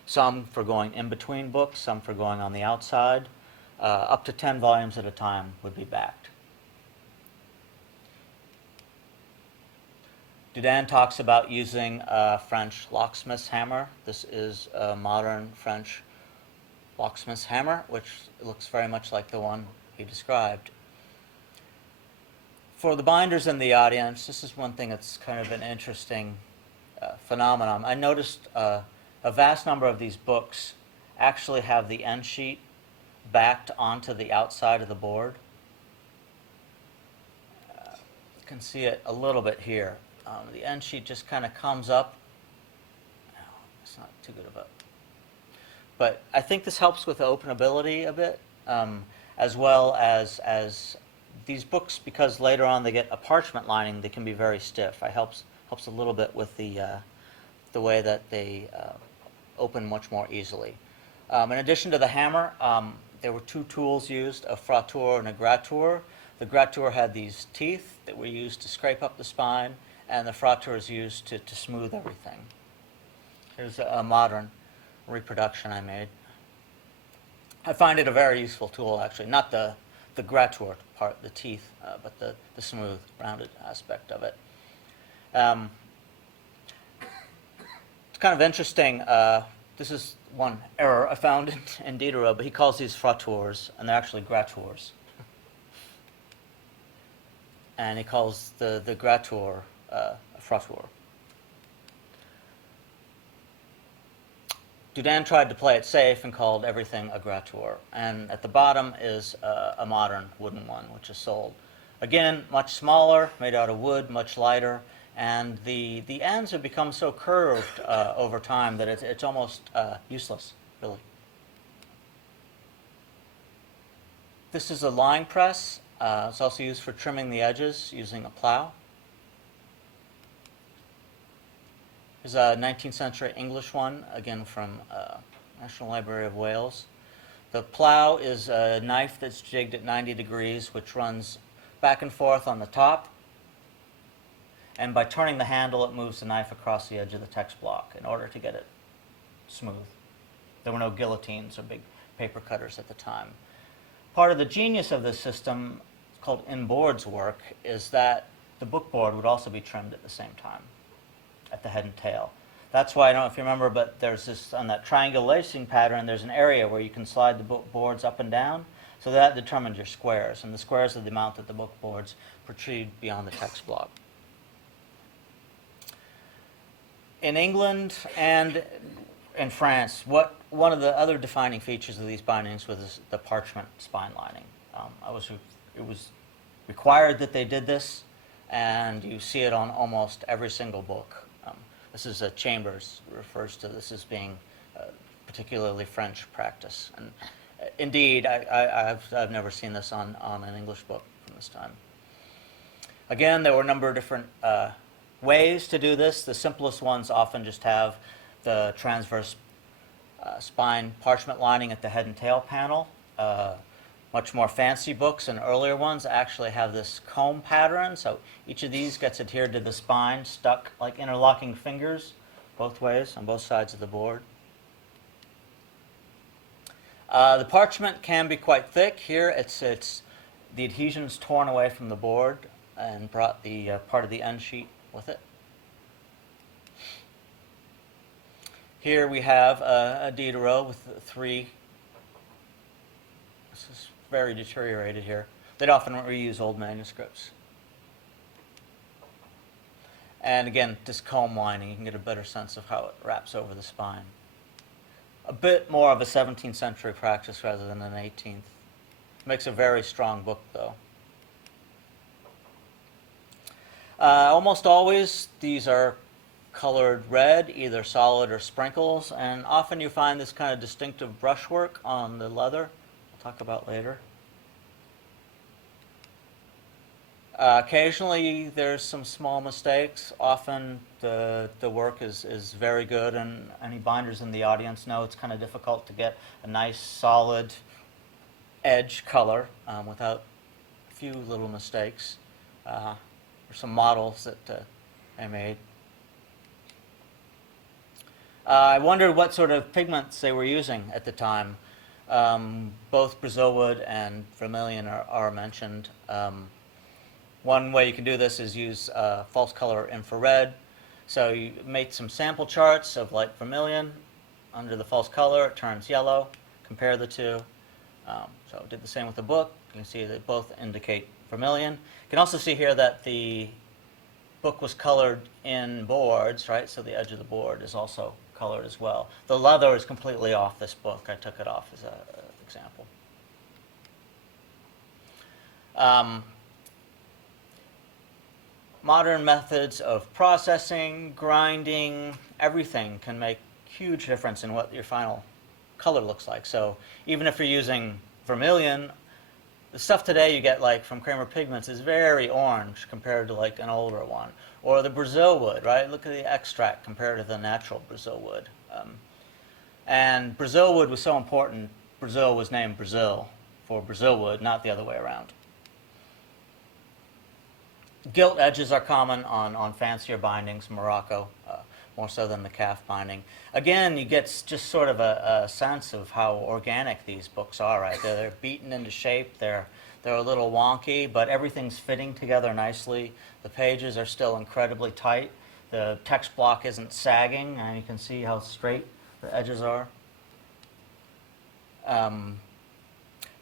some for going in between books, some for going on the outside. Up to 10 volumes at a time would be backed. Dudin talks about using a French locksmith's hammer. This is a modern French locksmith's hammer, which looks very much like the one he described. For the binders in the audience, this is one thing that's kind of an interesting phenomenon. I noticed a vast number of these books actually have the end sheet backed onto the outside of the board. You can see it a little bit here. The end sheet just kind of comes up. No, it's not too good of a. But I think this helps with the openability a bit, as well as these books, because later on they get a parchment lining, they can be very stiff. It helps a little bit with the way that they open much more easily. In addition to the hammer, there were 2 tools used, a frottoir and a grattoir. The grattoir had these teeth that were used to scrape up the spine, and the frottoir is used to smooth everything. Here's a modern reproduction I made. I find it a very useful tool, actually. Not the grattoir part, the teeth, but the smooth, rounded aspect of it. It's kind of interesting. This is one error I found in Diderot, but he calls these frottoirs, and they're actually grattoirs. And he calls the grattoir a frottoir. Dudin tried to play it safe and called everything a grattoir. And at the bottom is a modern wooden one, which is sold. Again, much smaller, made out of wood, much lighter, and the ends have become so curved over time that it's almost useless, really. This is a line press. It's also used for trimming the edges using a plow. Here's a 19th century English one, again from National Library of Wales. The plow is a knife that's jigged at 90 degrees, which runs back and forth on the top. And by turning the handle, it moves the knife across the edge of the text block in order to get it smooth. There were no guillotines or big paper cutters at the time. Part of the genius of this system, called inboards work, is that the bookboard would also be trimmed at the same time, at the head and tail. That's why, I don't know if you remember, but there's this, on that triangulation pattern, there's an area where you can slide the boards up and down, so that determines your squares, and the squares are the amount that the bookboards protrude beyond the text block. In England and in France, one of the other defining features of these bindings was the parchment spine lining. It was required that they did this, and you see it on almost every single book. This is Chambers refers to this as being particularly French practice. And indeed, I've never seen this on an English book from this time. Again, there were a number of different ways to do this. The simplest ones often just have the transverse spine parchment lining at the head and tail panel. Much more fancy books and earlier ones actually have this comb pattern, so each of these gets adhered to the spine, stuck like interlocking fingers both ways on both sides of the board. The parchment can be quite thick. Here it's the adhesion's torn away from the board and brought the part of the end sheet with it. Here we have a Diderot with three. This is very deteriorated here. They'd often reuse old manuscripts. And again, this comb lining, you can get a better sense of how it wraps over the spine. A bit more of a 17th century practice rather than an 18th. Makes a very strong book, though. Almost always, these are colored red, either solid or sprinkles, and often you find this kind of distinctive brushwork on the leather. We'll talk about later. Occasionally, there's some small mistakes. Often, the work is very good, and any binders in the audience know it's kind of difficult to get a nice, solid edge color without a few little mistakes. There's some models that I made. I wondered what sort of pigments they were using at the time. Both Brazil wood and vermilion are mentioned. One way you can do this is use false color infrared. So you make some sample charts of like vermilion. Under the false color, it turns yellow. Compare the two. So I did the same with the book. You can see they both indicate vermilion. You can also see here that the book was colored in boards, right? So the edge of the board is also colored as well. The leather is completely off this book. I took it off as an example. Modern methods of processing, grinding, everything can make huge difference in what your final color looks like. So even if you're using vermilion, the stuff today you get like from Kramer Pigments is very orange compared to like an older one. Or the Brazil wood, right? Look at the extract compared to the natural Brazil wood. And Brazil wood was so important, Brazil was named Brazil for Brazil wood, not the other way around. Gilt edges are common on fancier bindings, Morocco, more so than the calf binding. Again, you get just sort of a sense of how organic these books are, right? They're beaten into shape, they're a little wonky, but everything's fitting together nicely. The pages are still incredibly tight. The text block isn't sagging, and you can see how straight the edges are.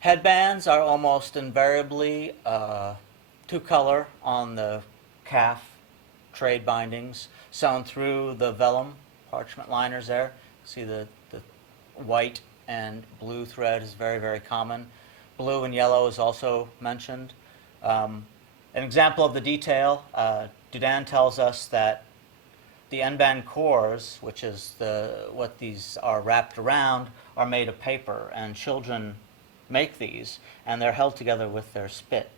Headbands are almost invariably two-color on the calf trade bindings, sewn through the vellum parchment liners there. See the white and blue thread is very, very common. Blue and yellow is also mentioned. An example of the detail, Dudin tells us that the N-band cores, which is what these are wrapped around, are made of paper, and children make these, and they're held together with their spit.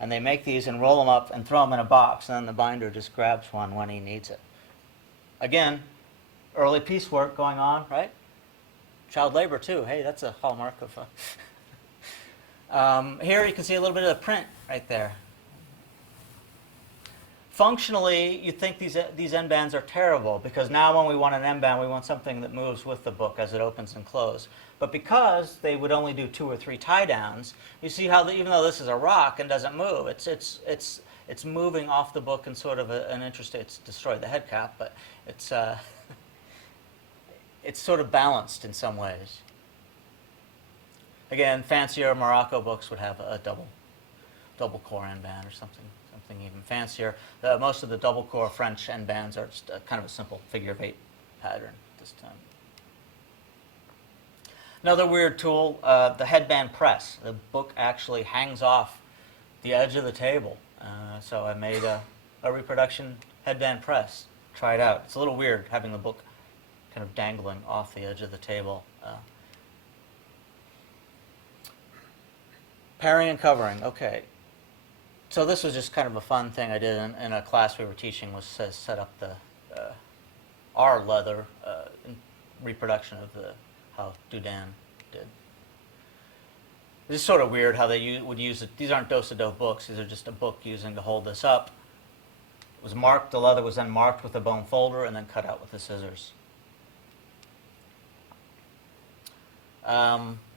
And they make these and roll them up and throw them in a box, and then the binder just grabs one when he needs it. Again, early piecework going on, right? child labor too. Hey, that's a hallmark of. Here you can see a little bit of the print right there. Functionally, you'd think these end bands are terrible because now when we want an end band, we want something that moves with the book as it opens and closes. But because they would only do 2 or 3 tie downs, you see how even though this is a rock and doesn't move, it's moving off the book in sort of an interesting. It's destroyed the head cap, but it's it's sort of balanced in some ways. Again, fancier Morocco books would have a double core end band or something even fancier. Most of the double core French end bands are just kind of a simple figure of 8 pattern this time. Another weird tool, the headband press. The book actually hangs off the edge of the table. So I made a reproduction headband press. Try it out. It's a little weird having the book kind of dangling off the edge of the table. Pairing and covering. Okay. So this was just kind of a fun thing I did in a class we were teaching, was set up the our leather reproduction of how Dudin did. This is sort of weird how they would use it. These aren't dos-a-dos books. These are just a book using to hold this up. It was marked. The leather was then marked with a bone folder and then cut out with the scissors.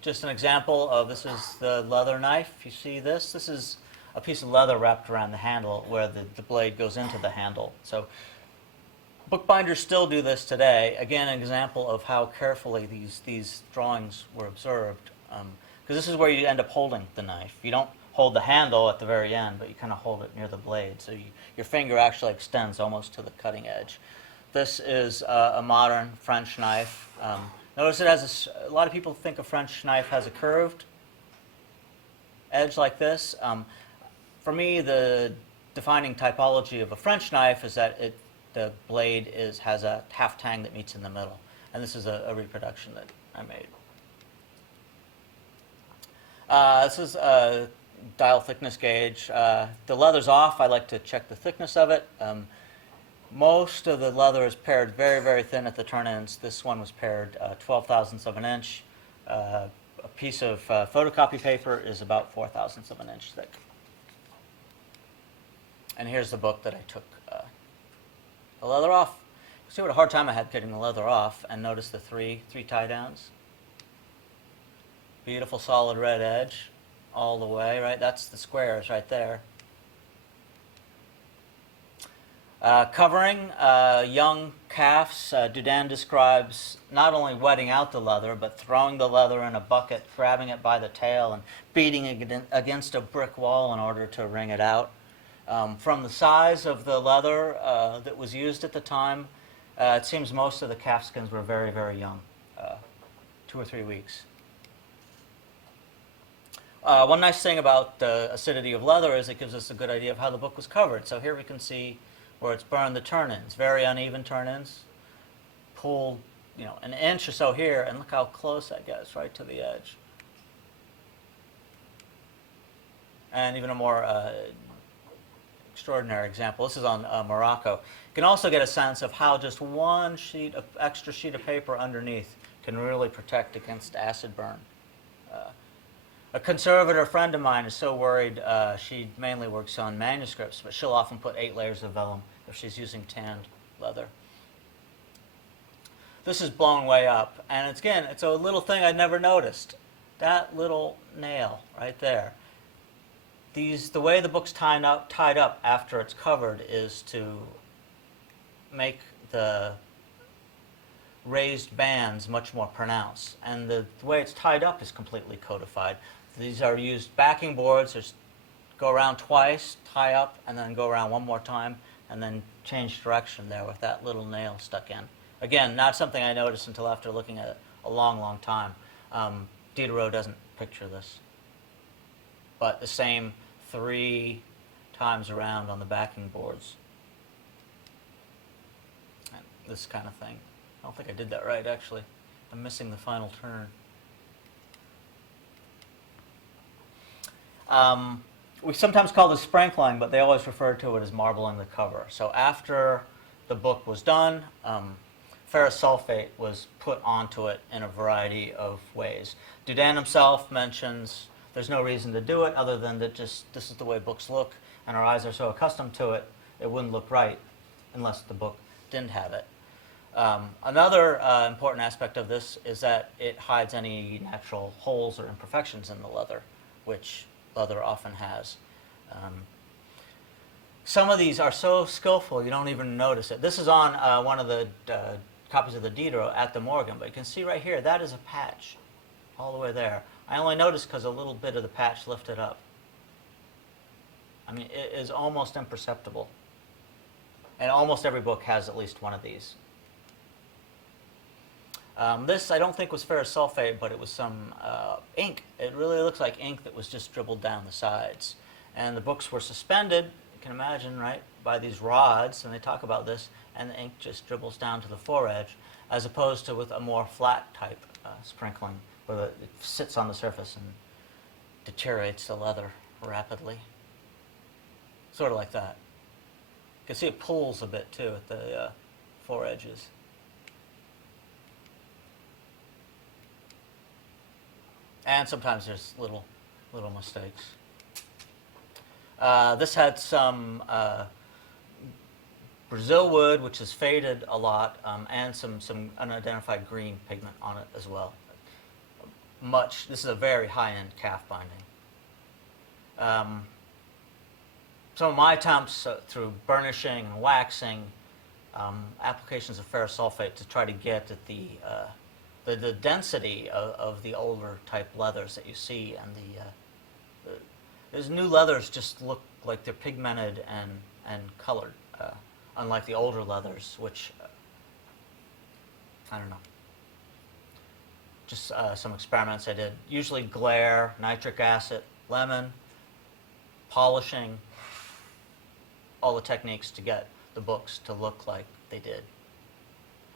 Just an example of this is the leather knife. You see this? This is a piece of leather wrapped around the handle where the blade goes into the handle. So bookbinders still do this today. Again, an example of how carefully these drawings were observed. Because this is where you end up holding the knife. You don't hold the handle at the very end, but you kind of hold it near the blade. So your finger actually extends almost to the cutting edge. This is a modern French knife. Notice it has a lot of people think a French knife has a curved edge like this. For me, the defining typology of a French knife is that the blade has a half tang that meets in the middle. And this is a reproduction that I made. This is a dial thickness gauge. The leather's off. I like to check the thickness of it. Most of the leather is pared very, very thin at the turn ends. This one was pared 12 thousandths of an inch. A piece of photocopy paper is about 4 thousandths of an inch thick. And here's the book that I took the leather off. See what a hard time I had getting the leather off, and notice the three tie downs. Beautiful solid red edge all the way, right? That's the squares right there. Covering young calves, Dudin describes not only wetting out the leather, but throwing the leather in a bucket, grabbing it by the tail, and beating it against a brick wall in order to wring it out. From the size of the leather that was used at the time, it seems most of the calfskins were very, very young, 2 or 3 weeks. One nice thing about the acidity of leather is it gives us a good idea of how the book was covered. So here we can see where it's burned the turn-ins, very uneven turn-ins, pulled, an inch or so here, and look how close that gets, right to the edge. And even a more extraordinary example. This is on Morocco. You can also get a sense of how just one extra sheet of paper underneath can really protect against acid burn. A conservator friend of mine is so worried. She mainly works on manuscripts, but she'll often put 8 layers of vellum if she's using tanned leather. This is blown way up, and it's a little thing I'd never noticed. That little nail right there. The way the book's tied up after it's covered is to make the raised bands much more pronounced, and the way it's tied up is completely codified. These are used backing boards. There's go around twice, tie up, and then go around one more time, and then change direction there with that little nail stuck in. Again, not something I noticed until after looking at it a long, long time. Diderot doesn't picture this, but the same 3 times around on the backing boards. And this kind of thing. I don't think I did that right, actually. I'm missing the final turn. We sometimes call this sprinkling, but they always refer to it as marbling the cover. So after the book was done, ferrous sulfate was put onto it in a variety of ways. Dudin himself mentions there's no reason to do it other than that just this is the way books look, and our eyes are so accustomed to it, it wouldn't look right unless the book didn't have it. Another important aspect of this is that it hides any natural holes or imperfections in the leather, which leather often has. Some of these are so skillful you don't even notice it. This is on one of the copies of the Diderot at the Morgan, but you can see right here, that is a patch all the way there. I only noticed because a little bit of the patch lifted up. I mean, it is almost imperceptible. And almost every book has at least one of these. This I don't think was ferrous sulfate, but it was some ink. It really looks like ink that was just dribbled down the sides. And the books were suspended, you can imagine, right, by these rods, and they talk about this, and the ink just dribbles down to the foredge, as opposed to with a more flat type sprinkling, where it sits on the surface and deteriorates the leather rapidly. Sort of like that. You can see it pulls a bit, too, at the foredges. And sometimes there's little mistakes. This had some Brazil wood, which is faded a lot, and some unidentified green pigment on it as well. This is a very high-end calf binding. Some of my attempts through burnishing and waxing, applications of ferrous sulfate to try to get at the density of the older type leathers that you see, and these new leathers just look like they're pigmented and colored, unlike the older leathers, which I don't know. Just some experiments I did. Usually glare, nitric acid, lemon, polishing, all the techniques to get the books to look like they did.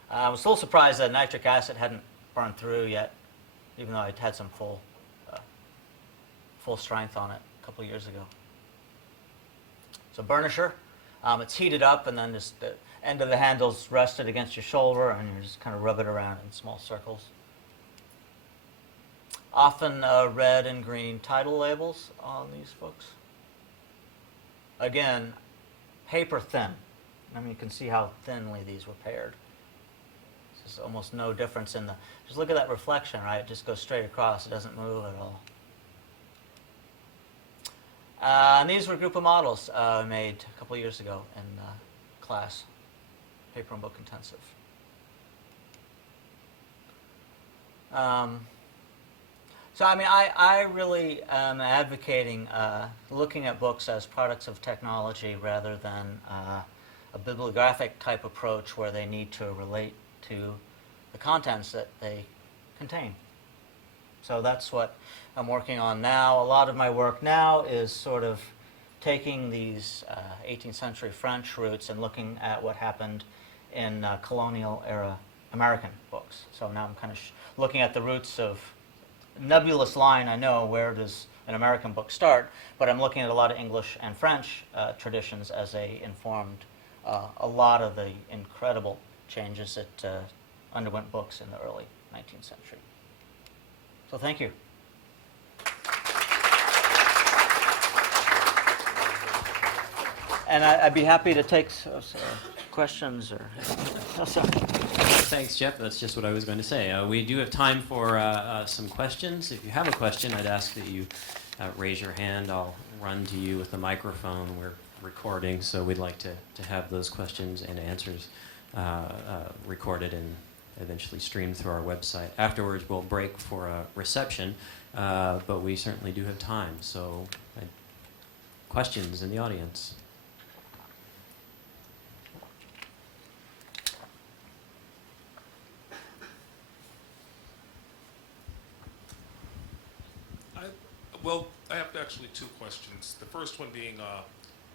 I was a little surprised that nitric acid hadn't burned through yet, even though I'd had some full strength on it a couple of years ago. So burnisher, it's heated up, and then just the end of the handle's rested against your shoulder, and you just kind of rub it around in small circles. Often red and green title labels on these books. Again, paper thin. I mean, you can see how thinly these were pared. There's almost no difference in just look at that reflection, right? It just goes straight across. It doesn't move at all. And these were a group of models made a couple of years ago in class, paper and book intensive. So I mean, I really am advocating looking at books as products of technology rather than a bibliographic type approach where they need to relate to the contents that they contain. So that's what I'm working on now. A lot of my work now is sort of taking these 18th century French roots and looking at what happened in colonial era American books. So now I'm kind of looking at the roots of nebulous line, I know, where does an American book start, but I'm looking at a lot of English and French traditions as they informed a lot of the incredible changes that underwent books in the early 19th century. So thank you. And I'd be happy to take questions or... Oh, sorry. Thanks, Jeff. That's just what I was going to say. We do have time for some questions. If you have a question, I'd ask that you raise your hand. I'll run to you with the microphone. We're recording, so we'd like to have those questions and answers recorded and eventually streamed through our website. Afterwards, we'll break for a reception, but we certainly do have time. So, questions in the audience? Well, I have actually two questions. The first one being,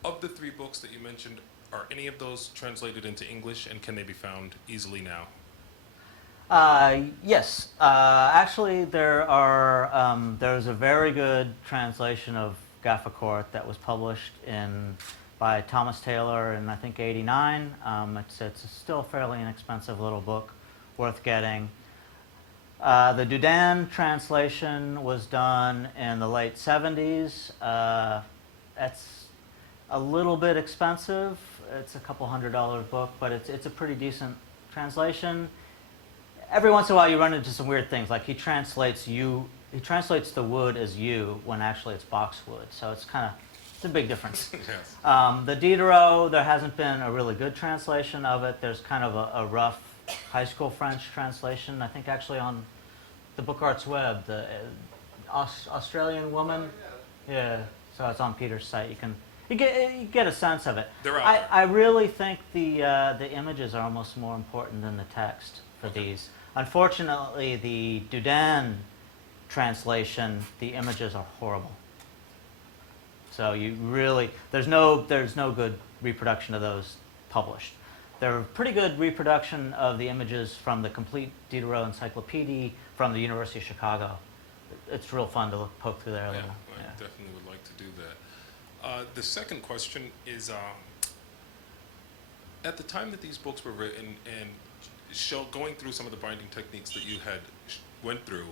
of the three books that you mentioned, are any of those translated into English, and can they be found easily now? Yes. Actually, there's a very good translation of Gaffacourt that was published in by Thomas Taylor in, I think, '89. It's still a fairly inexpensive little book, worth getting. The Dudin translation was done in the late '70s. It's a little bit expensive. It's a couple $100 book, but it's a pretty decent translation. Every once in a while you run into some weird things, like he translates the wood as you when actually it's boxwood, so it's a big difference. Yes. The Diderot, there hasn't been a really good translation of it. There's kind of a rough high school French translation, I think actually on the Book Arts web, the Australian woman. Yeah, so it's on Peter's site. You get a sense of it. They're out there. I really think the images are almost more important than the text for these. Unfortunately, the Dudin translation, the images are horrible. So there's no good reproduction of those published. There are pretty good reproduction of the images from the complete Diderot encyclopedia from the University of Chicago. It's real fun to poke through there a Yeah, little. I definitely would like to do that. The second question is, at the time that these books were written and going through some of the binding techniques that you had went through,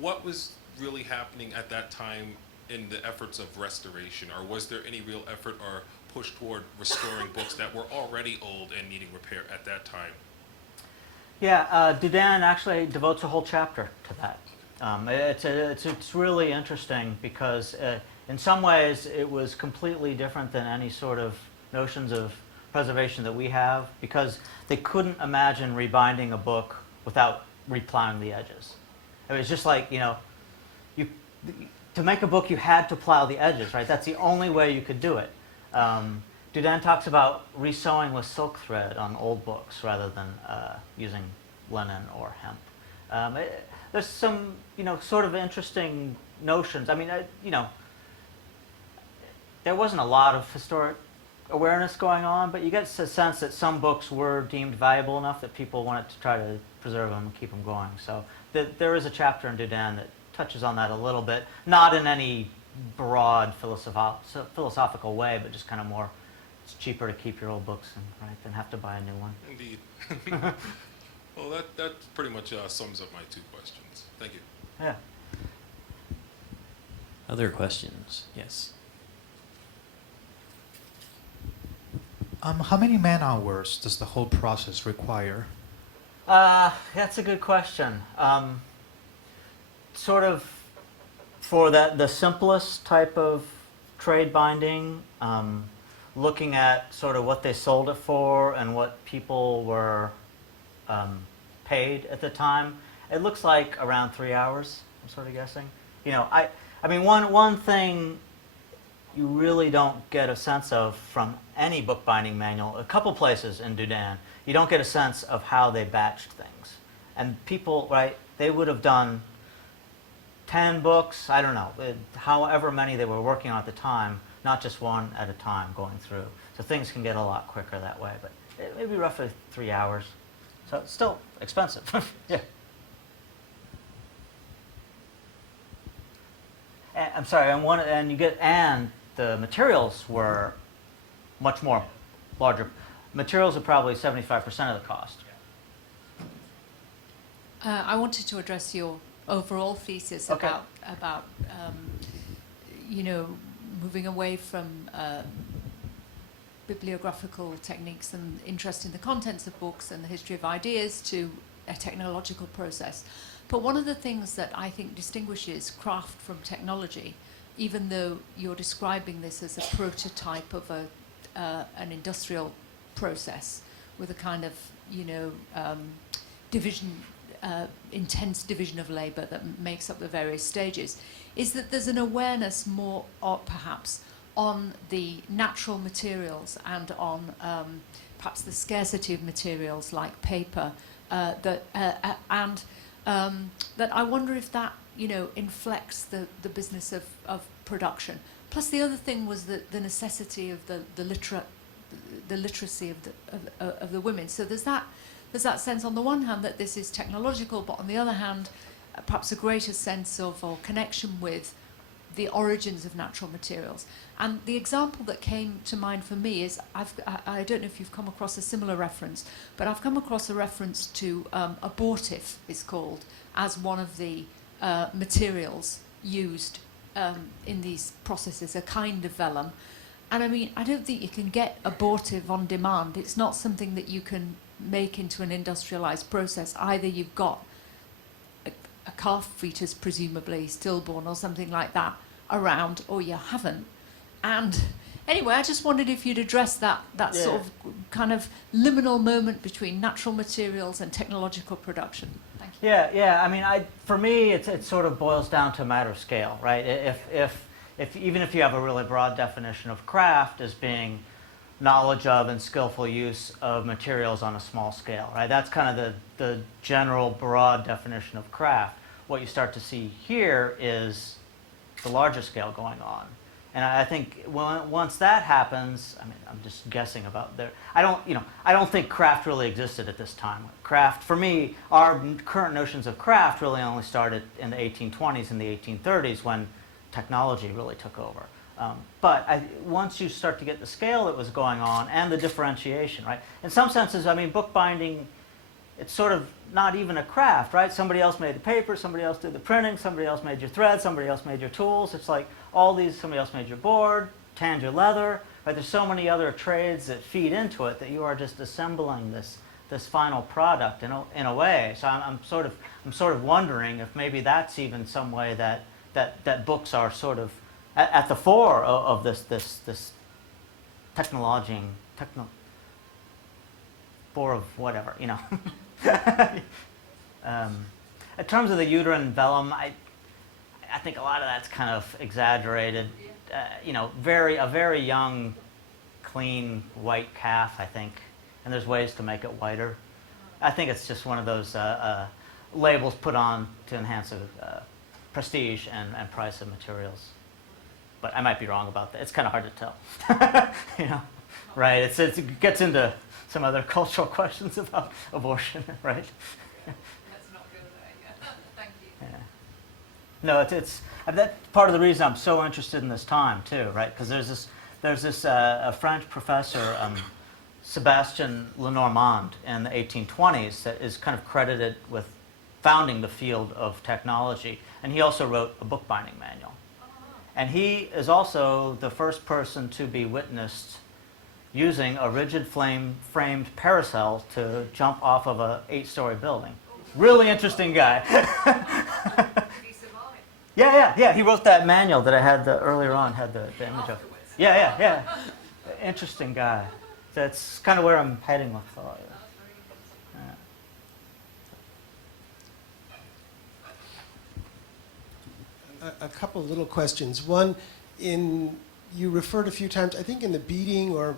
what was really happening at that time in the efforts of restoration, or was there any real effort or push toward restoring books that were already old and needing repair at that time? Yeah, Dudin actually devotes a whole chapter to that. It's really interesting because in some ways it was completely different than any sort of notions of preservation that we have, because they couldn't imagine rebinding a book without replowing the edges. It was just like, to make a book you had to plow the edges, right? That's the only way you could do it. Dudin talks about resewing with silk thread on old books rather than using linen or hemp. There's some, sort of interesting notions. I mean, there wasn't a lot of historic awareness going on, but you get a sense that some books were deemed valuable enough that people wanted to try to preserve them and keep them going. So there is a chapter in Dudin that touches on that a little bit, not in any broad philosophical way, but just kind of more, it's cheaper to keep your old books than have to buy a new one. Indeed. Well, that pretty much sums up my two questions. Thank you. Yeah. Other questions? Yes. How many man-hours does the whole process require? That's a good question. Sort of for the simplest type of trade binding, looking at sort of what they sold it for and what people were paid at the time, it looks like around 3 hours, I'm sort of guessing. I mean, one thing you really don't get a sense of from any bookbinding manual, a couple places in Dudin, you don't get a sense of how they batched things. And people, they would have done 10 books, I don't know, however many they were working on at the time, not just one at a time going through. So things can get a lot quicker that way, but maybe roughly 3 hours. So it's still expensive. Yeah. I'm sorry, and the materials were much more larger. Materials are probably 75% of the cost. I wanted to address your overall thesis Okay. about moving away from bibliographical techniques and interest in the contents of books and the history of ideas to a technological process. But one of the things that I think distinguishes craft from technology, even though you're describing this as a prototype of an industrial process with a kind of intense division of labour that makes up the various stages, is that there's an awareness more, or perhaps, on the natural materials and on perhaps the scarcity of materials like paper, that I wonder if that inflects the business of production. Plus, the other thing was the necessity of the literacy of the women. So there's that sense on the one hand that this is technological, but on the other hand, perhaps a greater sense of or connection with the origins of natural materials. And the example that came to mind for me is, I don't know if you've come across a similar reference, but I've come across a reference to abortive, it's called, as one of the materials used in these processes, a kind of vellum. And I mean, I don't think you can get abortive on demand. It's not something that you can make into an industrialized process. Either you've got a calf fetus, presumably stillborn or something like that, around, or you haven't. And anyway, I just wondered if you'd address that sort of kind of liminal moment between natural materials and technological production. Thank you. Yeah. I mean, for me, it sort of boils down to a matter of scale, right? If even if you have a really broad definition of craft as being knowledge of and skillful use of materials on a small scale, right? That's kind of the general broad definition of craft. What you start to see here is the larger scale going on. And I think once that happens, I mean, I'm just guessing about there. I don't think craft really existed at this time. Craft, for me, our current notions of craft really only started in the 1820s and the 1830s when technology really took over. But once you start to get the scale that was going on and the differentiation, right? In some senses, I mean, bookbinding, it's sort of not even a craft, right? Somebody else made the paper, somebody else did the printing, somebody else made your thread, somebody else made your tools. It's like all these, somebody else made your board, tanned your leather, right? There's so many other trades that feed into it that you are just assembling this final product in a way. So I'm sort of wondering if maybe that's even some way that books are sort of at the fore of this technology, fore of whatever, you know. In terms of the uterine vellum, I think a lot of that's kind of exaggerated. You know, a very young, clean white calf, I think, and there's ways to make it whiter. I think it's just one of those labels put on to enhance prestige and price of materials. But I might be wrong about that. It's kind of hard to tell. You know, right? It gets into some other cultural questions about abortion, right? Let's not go there. Yeah. Thank you. Yeah. No, that's part of the reason I'm so interested in this time too, right? Because there's this a French professor, Sébastien Lenormand, in the 1820s that is kind of credited with founding the field of technology, and he also wrote a bookbinding manual. And he is also the first person to be witnessed using a rigid framed parasol to jump off of an 8-story building. Really interesting guy. Yeah. He wrote that manual that I had earlier on, had the image of. Yeah. Interesting guy. That's kind of where I'm heading with all of this. A couple of little questions. One, you referred a few times, I think in the beating or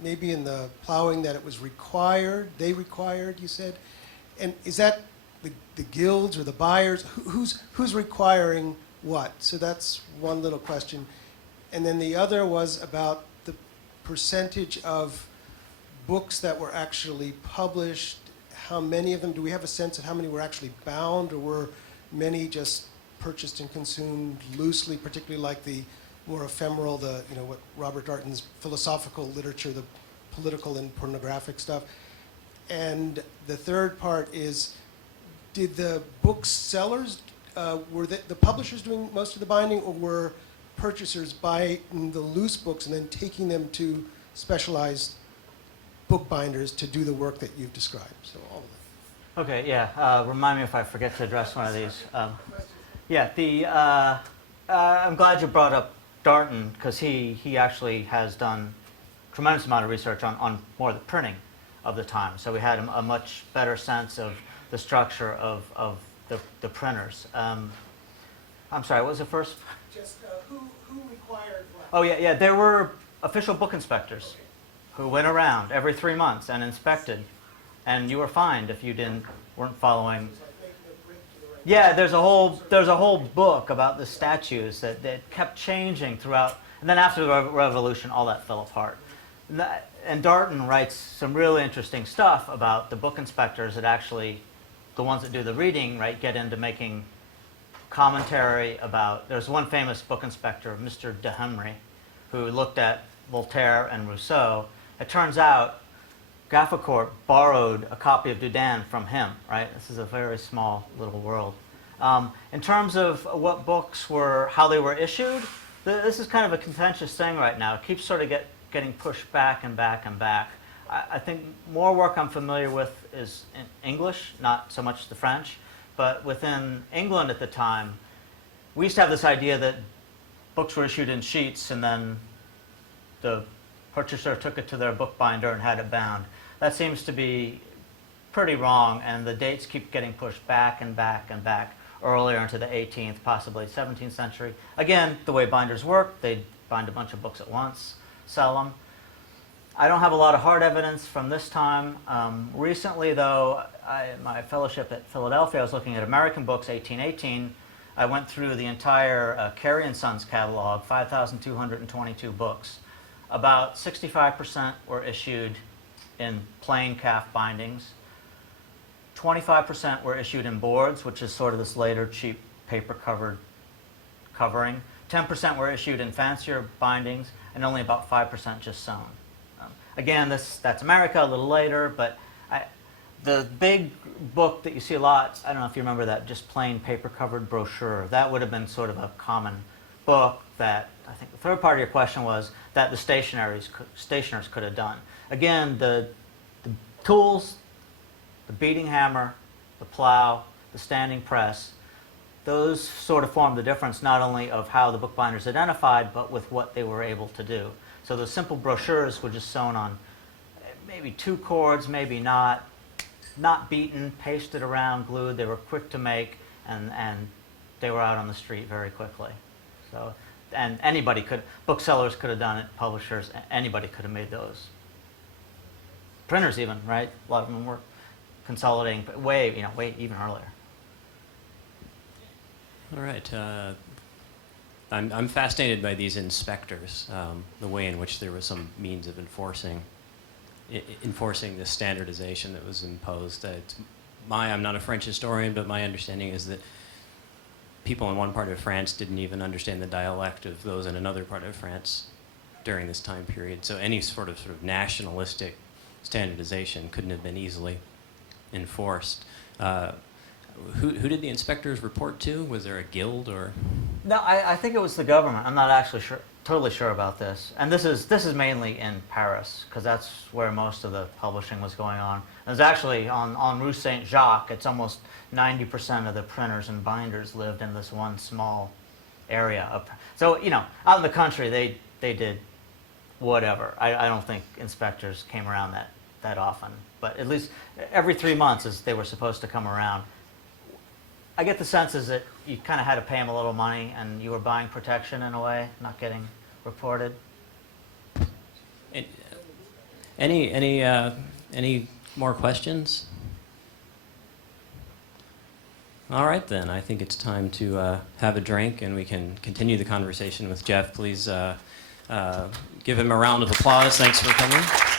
maybe in the plowing, that it was required, they required, you said. And is that the guilds or the buyers? Who's requiring what? So that's one little question. And then the other was about the percentage of books that were actually published. How many of them, do we have a sense of how many were actually bound, or were many just purchased and consumed loosely, particularly like the more ephemeral, what Robert Darnton's philosophical literature, the political and pornographic stuff. And the third part is, did the booksellers, were the publishers doing most of the binding, or were purchasers buying the loose books and then taking them to specialized bookbinders to do the work that you've described? So all of that. Okay, yeah. Remind me if I forget to address one of these. I'm glad you brought up Darnton, because he actually has done a tremendous amount of research on more the printing of the time. So we had a much better sense of the structure of the printers. I'm sorry, what was the first? Just who required what? Oh, yeah. There were official book inspectors who went around every 3 months and inspected, and you were fined if you weren't following. Yeah, there's a whole book about the statues that kept changing throughout, and then after the Revolution, all that fell apart. And Darnton writes some really interesting stuff about the book inspectors that actually, the ones that do the reading, right, get into making commentary about, there's one famous book inspector, Mr. de Humry, who looked at Voltaire and Rousseau. It turns out Gaffacourt borrowed a copy of Dudin from him, right? This is a very small little world. In terms of what books were, how they were issued, this is kind of a contentious thing right now. It keeps sort of getting pushed back and back and back. I think more work I'm familiar with is in English, not so much the French. But within England at the time, we used to have this idea that books were issued in sheets and then the purchaser took it to their bookbinder and had it bound. That seems to be pretty wrong, and the dates keep getting pushed back and back and back earlier into the 18th, possibly 17th century. Again, the way binders work, they bind a bunch of books at once, sell them. I don't have a lot of hard evidence from this time. Recently, though, my fellowship at Philadelphia, I was looking at American books, 1818. I went through the entire Carey & Sons catalog, 5,222 books. About 65% were issued in plain calf bindings. 25% were issued in boards, which is sort of this later cheap paper-covered covering. 10% were issued in fancier bindings, and only about 5% just sewn. Again, that's America, a little later, but the big book that you see a lot, I don't know if you remember that, just plain paper-covered brochure. That would have been sort of a common book that, I think the third part of your question was, that the stationers could have done. Again, the tools, the beating hammer, the plow, the standing press, those sort of form the difference not only of how the bookbinders identified, but with what they were able to do. So the simple brochures were just sewn on maybe 2 cords, maybe not beaten, pasted around, glued. They were quick to make, and they were out on the street very quickly. So, and anybody could, booksellers could have done it, publishers, anybody could have made those. Printers even, right? A lot of them were consolidating, but way even earlier. All right. I'm fascinated by these inspectors, the way in which there was some means of enforcing the standardization that was imposed. I'm not a French historian, but my understanding is that people in one part of France didn't even understand the dialect of those in another part of France during this time period. So any sort of nationalistic standardization couldn't have been easily enforced. Who did the inspectors report to? Was there a guild or? No, I think it was the government. I'm not actually totally sure about this. And this is mainly in Paris, because that's where most of the publishing was going on. It was actually on Rue Saint-Jacques. It's almost 90% of the printers and binders lived in this one small area. So, out in the country, they did whatever. I don't think inspectors came around that often. But at least every 3 months they were supposed to come around. I get the sense is that you kind of had to pay them a little money, and you were buying protection in a way, not getting reported. Any more questions? All right, then. I think it's time to have a drink, and we can continue the conversation with Jeff. Please give him a round of applause. Thanks for coming.